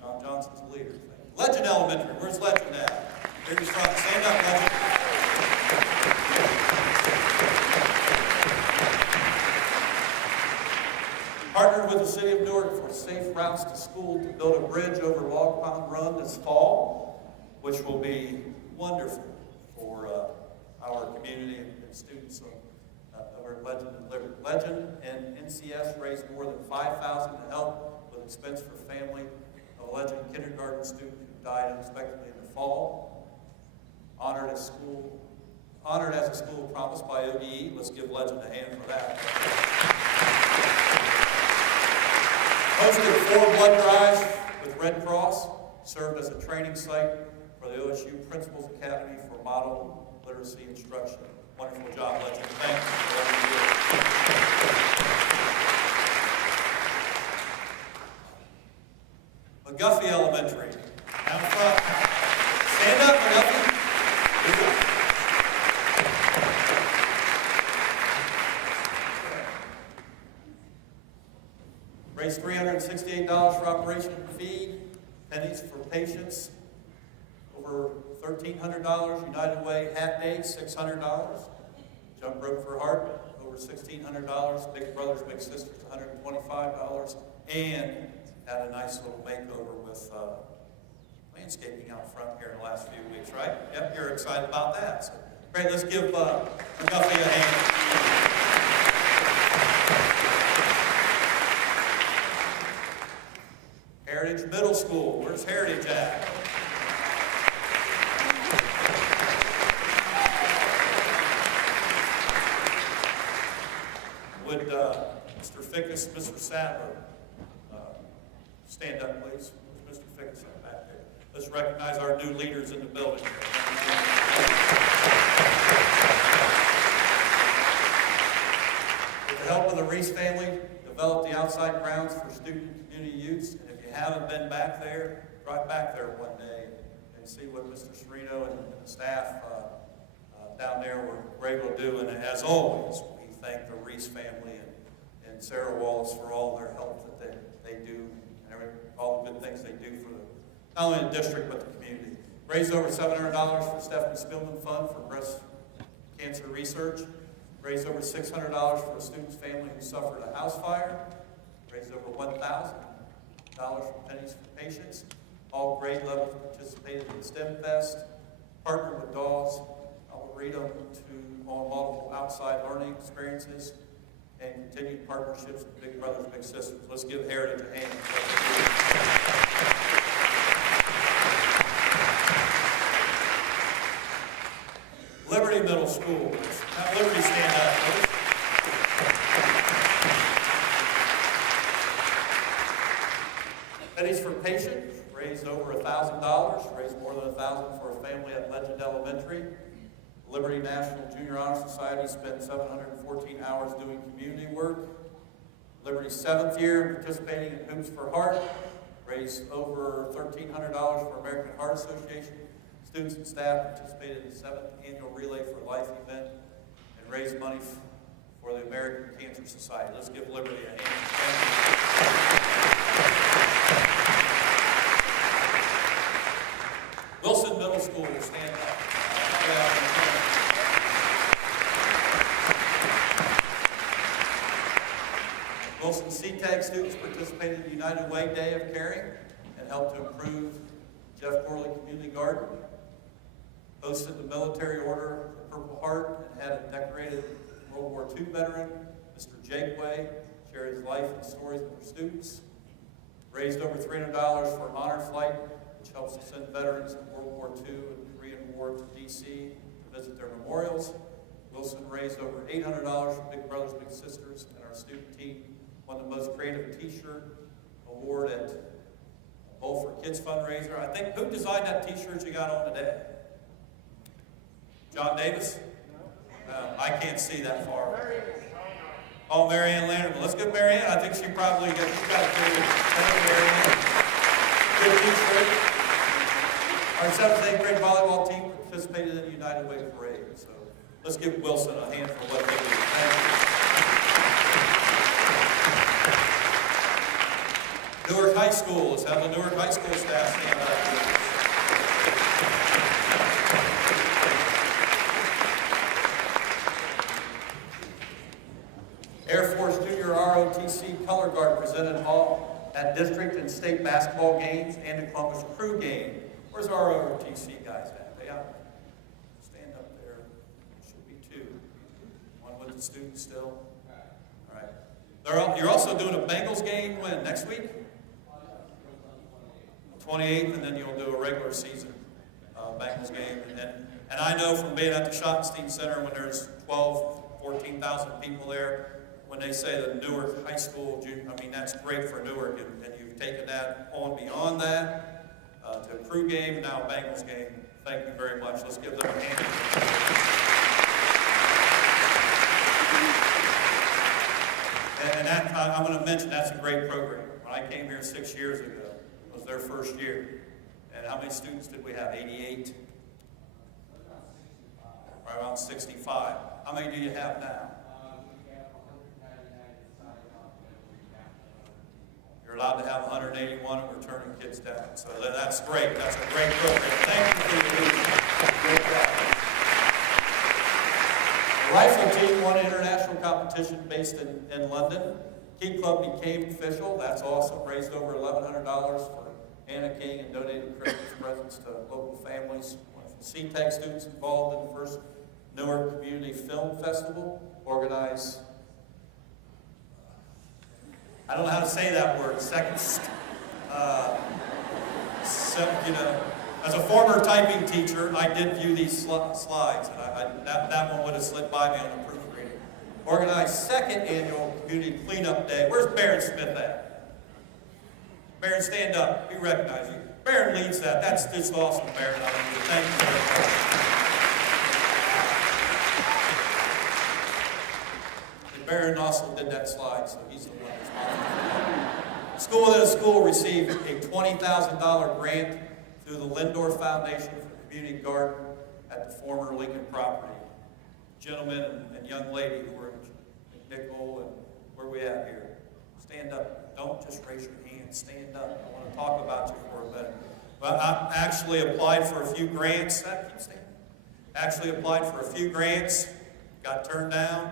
John Johnson's a leader. Legend Elementary. Where's Legend at? Here he's front. Stand up, Legend. Partnered with the City of Newark for safe routes to school to build a bridge over Log Pond Run this fall, which will be wonderful for our community and students over at Legend and Liberty. Legend and NCS raised more than $5,000 to help with expense for family of a Legend kindergarten student who died unexpectedly in the fall. Honored as a school promised by ODE. Let's give Legend a hand for that. Hosted 4 blood drives with Red Cross. Served as a training site for the OSU Principals Academy for model literacy instruction. Wonderful job, Legend. Thank you for every year. McGuffey Elementary. Down front. Stand up, McGuffey. Raised $368 for Operation Feed. Pennies for Patients. Over $1,300. United Way Hat Day, $600. Jump Rope for Heart, over $1,600. Big Brothers Big Sisters, $125. And had a nice little makeover with landscaping out front here in the last few weeks, right? Yep, you're excited about that. So, great, let's give McGuffey a hand. Heritage Middle School, where's Heritage at? Would Mr. Fickus, Mr. Sadler, stand up, please? Where's Mr. Fickus back there? Let's recognize our new leaders in the building. With the help of the Reese family, developed the outside grounds for student and community use. And if you haven't been back there, drive back there one day and see what Mr. Serino and the staff down there were able to do. And as always, we thank the Reese family and Sarah Wallace for all their help that they do, and all the good things they do for not only the district but the community. Raised over $700 for Stephanie Spillman Fund for breast cancer research. Raised over $600 for a student's family who suffered a house fire. Raised over $1,000 for Pennies for Patients. All grade levels participated in STEM Fest. Partnered with Dawes Arboretum on multiple outside learning experiences. and continued partnerships with Big Brothers Big Sisters. Let's give Heritage a hand. Liberty Middle School. Have Liberty stand up, please. Pennies for Patients raised over $1,000, raised more than $1,000 for a family at Legend Elementary. Liberty National Junior Honor Society spent 714 hours doing community work. Liberty's 7th year participating in Hoops for Heart, raised over $1,300 for American Heart Association. Students and staff participated in the 7th annual Relay for Life event and raised money for the American Cancer Society. Let's give Liberty a hand. Wilson Middle School, stand up. Wilson CTAG students participated in the United Way Day of Caring and helped to improve Jeff Corley Community Garden. Hosted the Military Order of the Purple Heart and had a decorated World War II veteran, Mr. Jake Way, share his life and stories with their students. Raised over $300 for an honor flight, which helps to send veterans in World War II and Korean War to D.C. to visit their memorials. Wilson raised over $800 for Big Brothers Big Sisters, and our student team won the Most Creative T-shirt award at Bowl for Kids fundraiser. I think, who designed that T-shirt you got on today? John Davis? I can't see that far. Oh, Marianne Landerman. Let's give Marianne. I think she probably got a Marianne. Good T-shirt. Our 7th and 8th grade volleyball team participated in the United Way Parade. So let's give Wilson a hand for what they do. Thank you. Newark High School. Let's have the Newark High School staff stand up. Air Force Junior ROTC Color Guard presented all at district and state basketball games and a Columbus Crew game. Where's our ROTC guys at? They out? Stand up there. Should be 2. One with the students still. All right. You're also doing a Bengals game when? Next week? 28th, and then you'll do a regular season Bengals game. And I know from being at the Schottenstein Center when there's 14,000 people there, when they say the Newark High School, I mean, that's great for Newark, and you've taken that on beyond that to a crew game, now a Bengals game. Thank you very much. Let's give them a hand. And that, I'm going to mention that's a great program. When I came here 6 years ago, it was their first year. And how many students did we have? 88? Right around 65. How many do you have now? You're allowed to have 181, and we're turning kids down. So that's great. That's a great program. Thank you for your leadership. Great job. The rifle team won an international competition based in London. Key Club became official. That's awesome. Raised over $1,100 for Anna King and donated Christmas presents to local families. CTAG students involved in the first Newark Community Film Festival, organized, I don't know how to say that word, as a former typing teacher, I did view these slides, and that one would have slipped by me on the proofreading. Organized 2nd annual Community Cleanup Day. Where's Baron Smith at? Baron, stand up. We recognize you. Baron leads that. That's just awesome, Baron. Thank you very much. And Baron also did that slide, so he's the one that's School Within a School received a $20,000 grant through the Lindor Foundation for Community Garden at the former Lincoln property. Gentlemen and young lady who were in Nickel, and where we at here? Stand up. Don't just raise your hand. Stand up. I want to talk about you for a minute. Well, I actually applied for a few grants. Keep standing. Actually applied for a few grants, got turned down,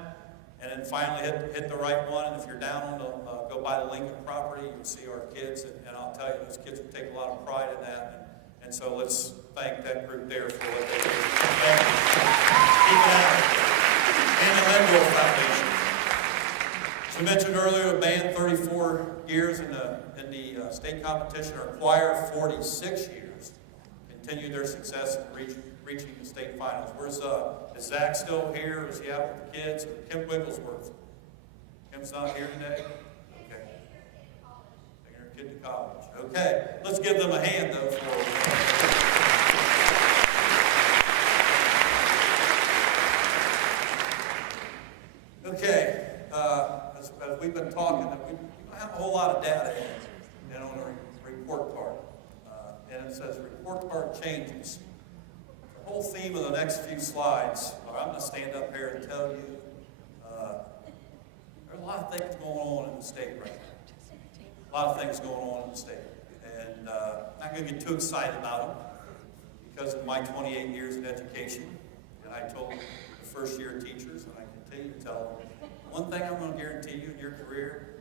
and then finally hit the right one. And if you're down on go by the Lincoln property, you can see our kids, and I'll tell you, those kids will take a lot of pride in that. And so let's thank that group there for what they do. Thank you. Keep it out. And the Lindor Foundation. As I mentioned earlier, a band 34 years in the state competition, our choir 46 years, continued their success in reaching the state finals. Is Zach still here? Is he out with the kids? Or Kim Wigglesworth? Kim's not here today? Okay. Taking her kid to college. Okay, let's give them a hand though for Okay, as we've been talking, we don't have a whole lot of data in on the report card. And it says report card changes. The whole theme of the next few slides, I'm going to stand up here and tell you, there are a lot of things going on in the state right now. A lot of things going on in the state. And I'm not going to get too excited about them because of my 28 years in education. And I told the first year teachers, and I continue to tell them, one thing I'm going to guarantee you in your career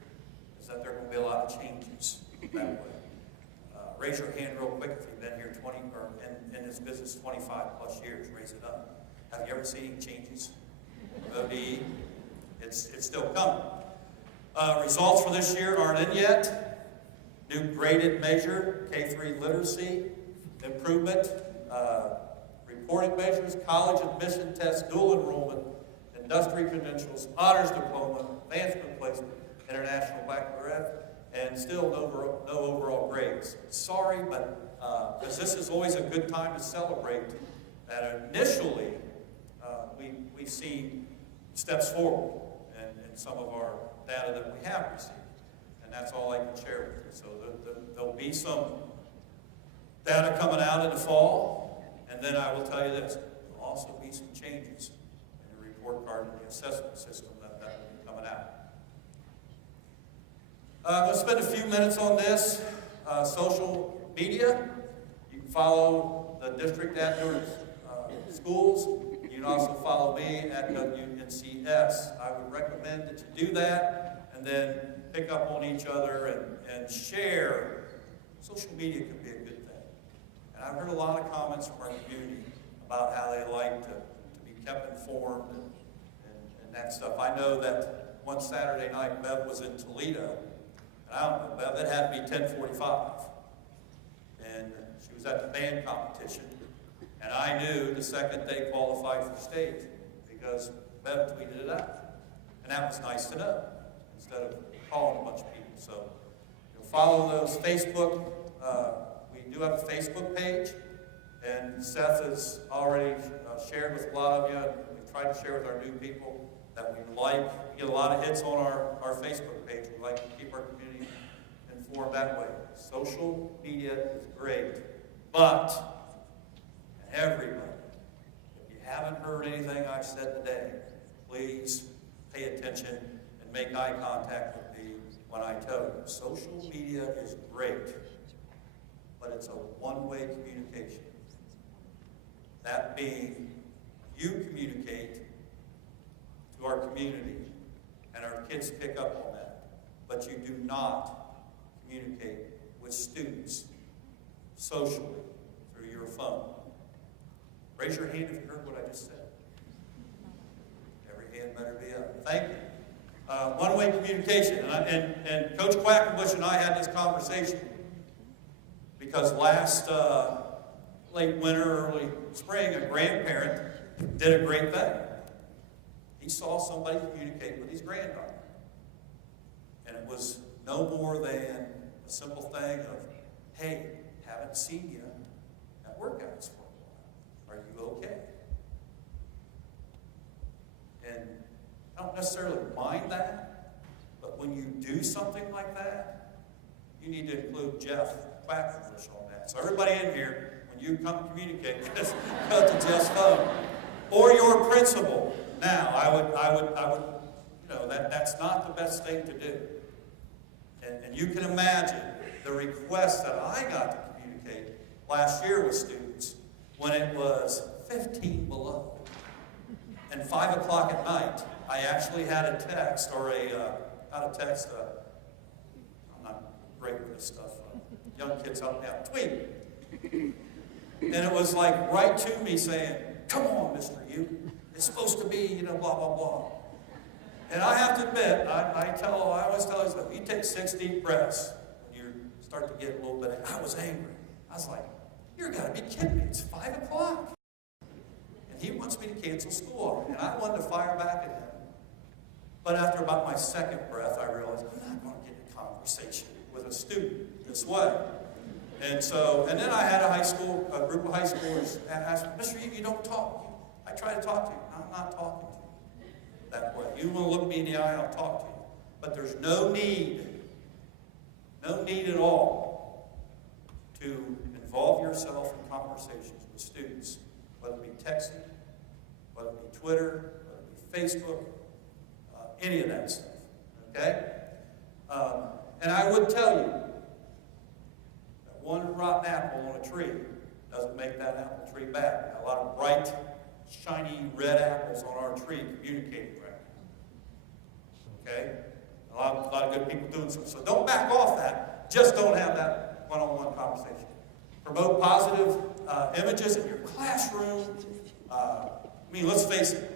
is that there are going to be a lot of changes that way. Raise your hand real quick if you've been here 20 or in this business 25 plus years. Raise it up. Have you ever seen changes? ODE, it's still coming. Results for this year aren't in yet. New graded measure, K-3 literacy, improvement, reporting measures, college admission tests, dual enrollment, industry credentials, honors diploma, advancement placement, international baccalaureate, and still no overall grades. Sorry, but because this is always a good time to celebrate that initially we've seen steps forward in some of our data that we have received. And that's all I can share with you. So there'll be some data coming out in the fall, and then I will tell you this, there'll also be some changes in the report card and the assessment system that will be coming out. I'm going to spend a few minutes on this. Social media. You can follow the district at Newark schools. You can also follow me at WNCS. I would recommend that you do that and then pick up on each other and share. Social media can be a good thing. And I've heard a lot of comments from our community about how they like to be kept informed and that stuff. I know that one Saturday night, Bev was in Toledo. I don't know, Bev, it had to be 10:45. And she was at the band competition. And I knew the second they qualified for state because Bev tweeted it out. And that was nice to know instead of calling a bunch of people. So follow those Facebook. We do have a Facebook page. And Seth has already shared with a lot of you. And we've tried to share with our new people that we like. We get a lot of hits on our Facebook page. We like to keep our community informed that way. Social media is great, but everybody, if you haven't heard anything I've said today, please pay attention and make eye contact with me when I tell you. Social media is great, but it's a one-way communication. That being, you communicate to our community, and our kids pick up on that. But you do not communicate with students socially through your phone. Raise your hand if you heard what I just said. Every hand better be up. Thank you. One-way communication. And Coach Quackenbush and I had this conversation because last late winter, early spring, a grandparent did a great thing. He saw somebody communicate with his granddaughter. And it was no more than a simple thing of, hey, haven't seen you at workouts for a while. Are you okay? And I don't necessarily mind that, but when you do something like that, you need to include Jeff Quackenbush on that. So everybody in here, when you come communicate, just go to Jeff's phone. Or your principal. Now, I would, that's not the best thing to do. And you can imagine the requests that I got to communicate last year with students when it was 15 below. And 5 o'clock at night, I actually had a text or I'm not great with this stuff. Young kids help me out. Tweet. And it was like right to me saying, come on, Mr. You. It's supposed to be, blah, blah, blah. And I have to admit, I always tell you, you take 6 deep breaths when you start to get a little bit, I was angry. I was like, you're gotta be kidding me, it's 5 o'clock. And he wants me to cancel school. And I wanted to fire back at him. But after about my second breath, I realized I'm not gonna get in a conversation with a student this way. And then I had a group of high schoolers ask me, Mr. You don't talk. I try to talk to you. I'm not talking to you that way. You want to look me in the eye, I'll talk to you. But there's no need at all to involve yourself in conversations with students, whether it be texting, whether it be Twitter, whether it be Facebook, any of that stuff, okay? And I would tell you that one rotten apple on a tree doesn't make that apple tree bad. We got a lot of bright, shiny red apples on our tree communicating right now. Okay? A lot of good people doing something. So don't back off that. Just don't have that one-on-one conversation. Promote positive images in your classroom. Let's face it.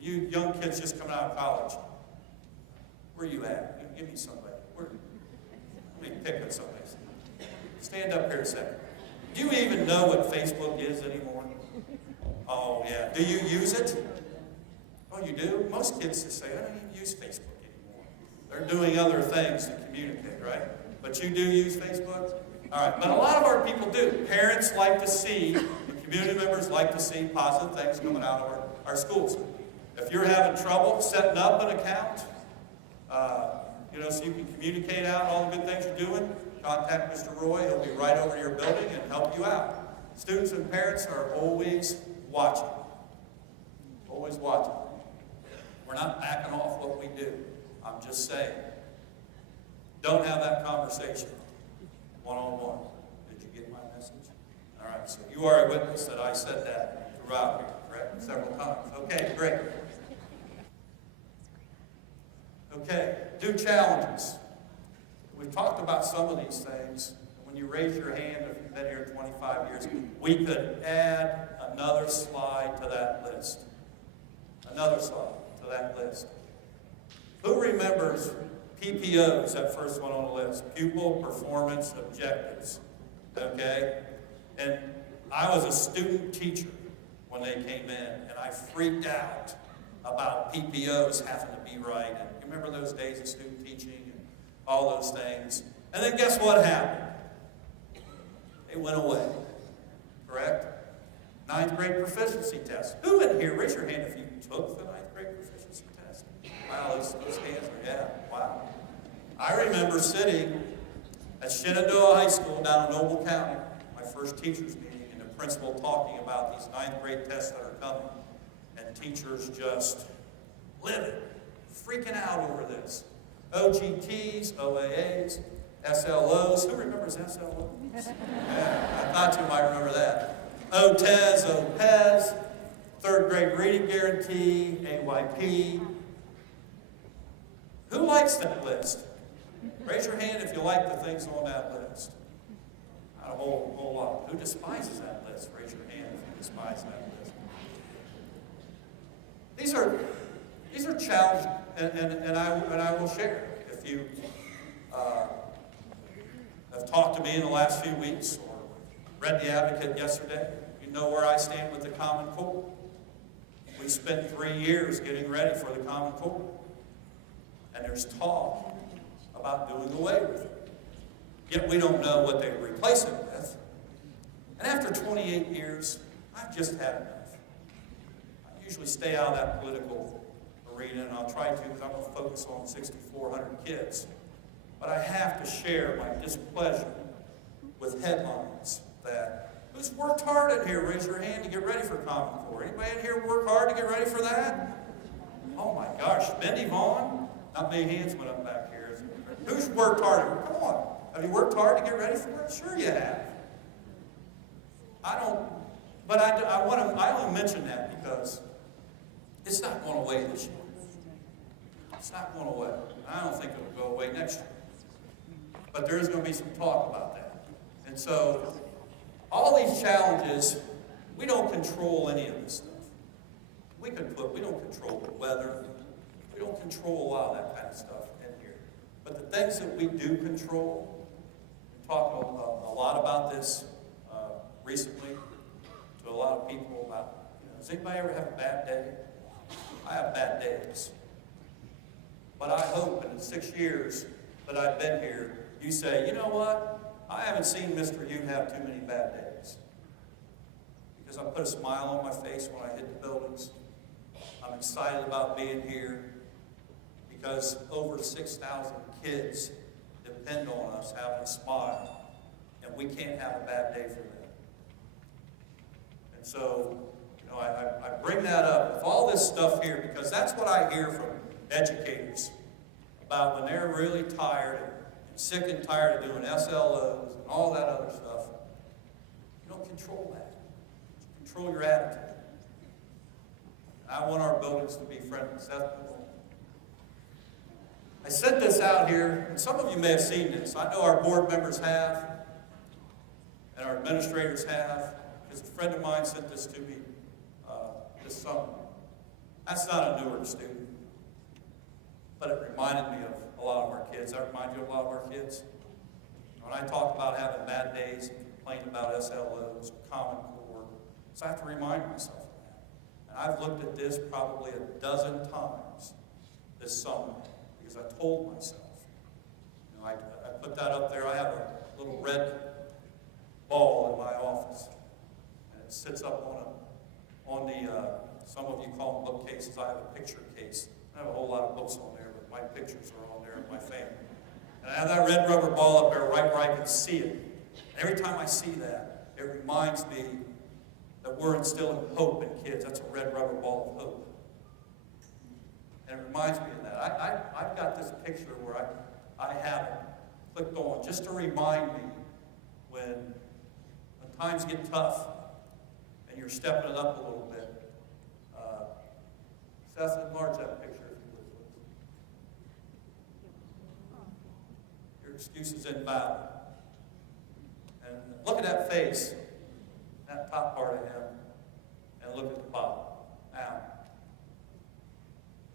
You young kids just coming out of college, where are you at? Give me somebody. Let me pick at somebody. Stand up here a second. Do you even know what Facebook is anymore? Oh, yeah. Do you use it? Oh, you do? Most kids just say, I don't even use Facebook anymore. They're doing other things to communicate, right? But you do use Facebook? All right. But a lot of our people do. Parents like to see, and community members like to see positive things coming out of our schools. If you're having trouble setting up an account, so you can communicate out all the good things you're doing, contact Mr. Roy. He'll be right over to your building and help you out. Students and parents are always watching. Always watching. We're not backing off what we do. I'm just saying. Don't have that conversation one-on-one. Did you get my message? All right, so you are a witness that I said that throughout here, correct? Several times. Okay, great. Okay, do challenges. We've talked about some of these things. When you raise your hand, if you've been here 25 years, we could add another slide to that list. Another slide to that list. Who remembers PPOs, that first one on the list? Pupil Performance Objectives. Okay? And I was a student teacher when they came in, and I freaked out about PPOs having to be right. And you remember those days of student teaching and all those things? And then guess what happened? They went away. Correct? 9th grade proficiency test. Who in here, raise your hand if you took the 9th grade proficiency test. Wow, those hands are, yeah, wow. I remember sitting at Shenandoah High School down in Noble County, my first teachers meeting, and the principal talking about these 9th grade tests that are coming. And teachers just livid, freaking out over this. OGTs, OAAs, SLOs. Who remembers SLOs? Yeah, I thought you might remember that. OTES, OPES, 3rd grade reading guarantee, AYP. Who likes that list? Raise your hand if you like the things on that list. Not a whole lot. Who despises that list? Raise your hand if you despise that list. These are challenges, and I will share. If you have talked to me in the last few weeks or read The Advocate yesterday, you know where I stand with the Common Core. We spent 3 years getting ready for the Common Core, and there's talk about doing away with it. Yet we don't know what they replace it with. And after 28 years, I've just had enough. Usually stay out of that political arena, and I'll try to because I'm going to focus on 6,400 kids. But I have to share my displeasure with headlines that, who's worked hard in here? Raise your hand to get ready for Common Core. Anybody in here work hard to get ready for that? Oh my gosh, Mindy Vaughn? Not many hands went up back here. Who's worked hard? Come on. Have you worked hard to get ready for it? Sure you have. I only mention that because it's not going away this year. It's not going away. I don't think it'll go away next year. But there is going to be some talk about that. And so, all these challenges, we don't control any of this stuff. we don't control the weather. We don't control a lot of that kind of stuff in here. But the things that we do control, we talk a lot about this recently to a lot of people about, does anybody ever have a bad day? I have bad days. But I hope in the 6 years that I've been here, you say, you know what? I haven't seen Mr. Hugh have too many bad days. Because I put a smile on my face when I hit the buildings. I'm excited about being here because over 6,000 kids depend on us having a smile, and we can't have a bad day for them. And so, I bring that up with all this stuff here because that's what I hear from educators about when they're really tired and sick and tired of doing SLOs and all that other stuff. You don't control that. You control your attitude. I want our buildings to be friendly, acceptable. I sent this out here, and some of you may have seen this. I know our board members have, and our administrators have, because a friend of mine sent this to me this summer. That's not a Newark student, but it reminded me of a lot of our kids. That remind you of a lot of our kids? When I talk about having bad days and complain about SLOs, Common Core, so I have to remind myself of that. And I've looked at this probably a dozen times this summer because I told myself. I put that up there. I have a little red ball in my office, and it sits up on the some of you call them bookcases. I have a picture case. I have a whole lot of books on there, but my pictures are on there of my family. And I have that red rubber ball up there right where I can see it. And every time I see that, it reminds me that we're instilling hope in kids. That's a red rubber ball of hope. And it reminds me of that. I've got this picture where I have it clicked on just to remind me when times get tough and you're stepping it up a little bit. Seth, enlarge that picture if you would, please. Your excuses invalid. And look at that face, that top part of him, and look at the bottom. Now,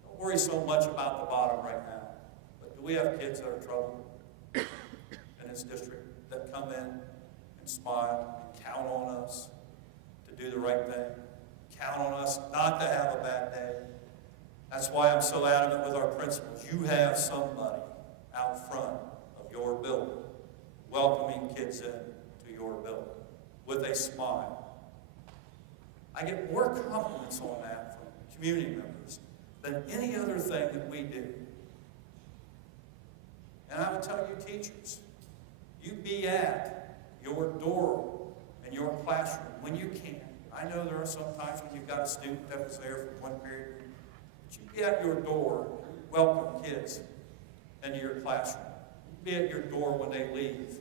don't worry so much about the bottom right now, but do we have kids that are troubled in this district that come in and smile, and count on us to do the right thing, count on us not to have a bad day? That's why I'm so adamant with our principals. You have somebody out front of your building welcoming kids in to your building with a smile. I get more compliments on that from community members than any other thing that we do. And I would tell you teachers, you be at your door in your classroom when you can. I know there are some times when you've got a student that was there for one period. Be at your door, welcome kids into your classroom. Be at your door when they leave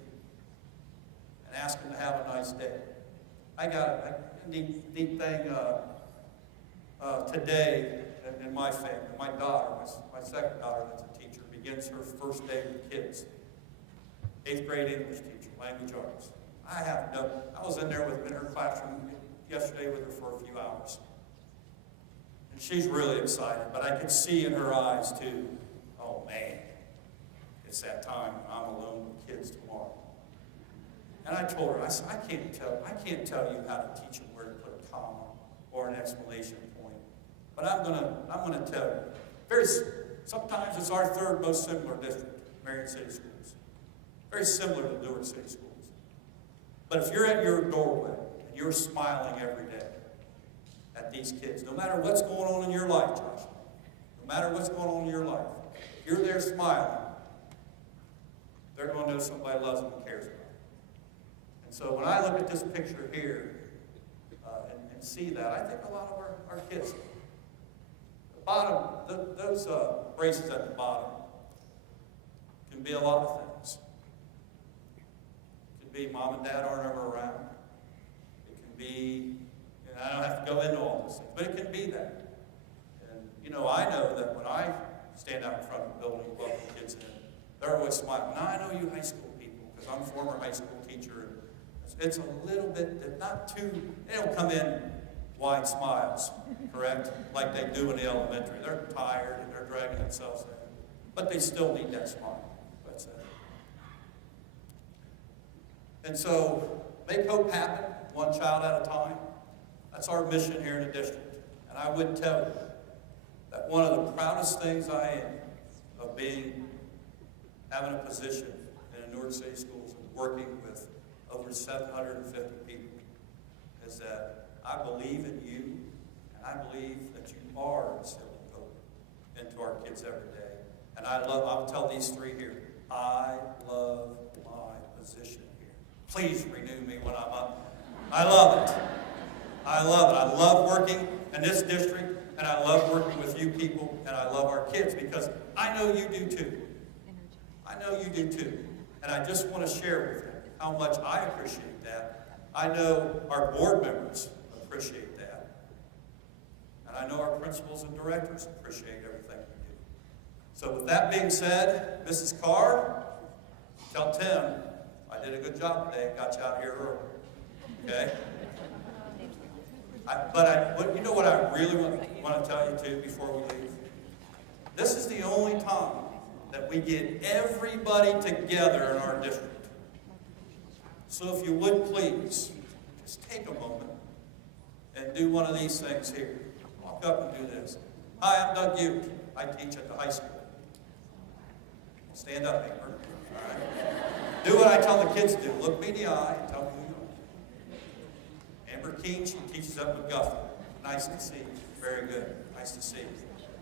and ask them to have a nice day. I got a neat thing today in my family. My daughter, my second daughter that's a teacher, begins her first day with kids. 8th grade English teacher, language arts. I was in there in her classroom yesterday with her for a few hours. And she's really excited, but I could see in her eyes too, oh man, it's that time when I'm alone with kids tomorrow. And I told her, I said, I can't tell you how to teach them where to put a comma or an exclamation point. But I'm gonna tell you. Sometimes it's our third most similar district, Marion City Schools. Very similar to Newark City Schools. But if you're at your doorway and you're smiling every day at these kids, no matter what's going on in your life, Josh, no matter what's going on in your life, if you're there smiling, they're going to know somebody loves them and cares about them. And so when I look at this picture here and see that, I think a lot of our kids, the bottom, those braces at the bottom can be a lot of things. It can be mom and dad aren't ever around. It can be, and I don't have to go into all those things, but it can be that. And, I know that when I stand out in front of the building and welcome kids in, they're always smiling. Now, I know you high school people, because I'm a former high school teacher, and it's a little bit, not too, they don't come in wide smiles, correct? Like they do in the elementary. They're tired and they're dragging themselves in. But they still need that smile. That's it. And so, make hope happen, one child at a time. That's our mission here in the district. And I would tell you that one of the proudest things I am of having a position in the Newark City Schools and working with over 750 people is that I believe in you, and I believe that you are instilling hope into our kids every day. And I'll tell these three here, I love my position here. Please renew me when I'm up. I love it. I love it. I love working in this district, and I love working with you people, and I love our kids because I know you do too. I know you do too. And I just want to share with you how much I appreciate that. I know our board members appreciate that. And I know our principals and directors appreciate everything we do. So with that being said, Mrs. Carr, tell Tim I did a good job today, got you out here early. Okay? But you know what I really want to tell you too before we leave? This is the only time that we get everybody together in our district. So if you would please, just take a moment and do one of these things here. Walk up and do this. Hi, I'm Doug Ute. I teach at the high school. Stand up, Amber. All right. Do what I tell the kids to do. Look me in the eye and tell me who you are. Amber Keene, she teaches up with Guthrie. Nice to see you. Very good. Nice to see you.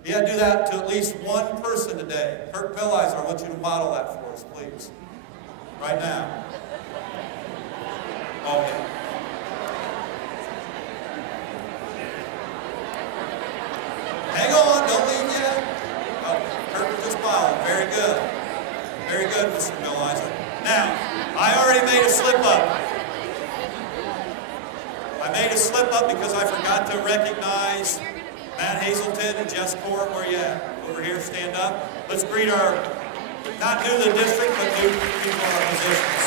Yeah, do that to at least one person today. Kirk Millizer, I want you to model that for us, please. Right now. Oh, yeah. Hang on, don't leave yet. Oh, Kirk was just smiling. Very good. Very good, Mr. Millizer. Now, I already made a slip-up. I made a slip-up because I forgot to recognize Matt Hazelton and Jess Court. Where you at? Over here, stand up. Let's greet our, not new to the district, but new people in our positions.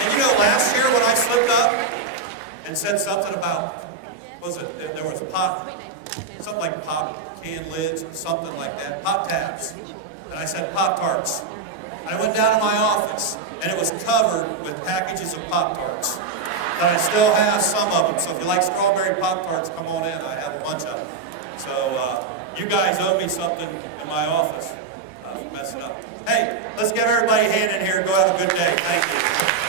And you know, last year when I slipped up and said something about, what was it? There was something like pop can lids or something like that, pop tabs. And I said Pop-Tarts. And I went down to my office, and it was covered with packages of Pop-Tarts. But I still have some of them, so if you like strawberry Pop-Tarts, come on in. I have a bunch of them. So you guys owe me something in my office for messing up. Hey, let's give everybody a hand in here. Go have a good day. Thank you.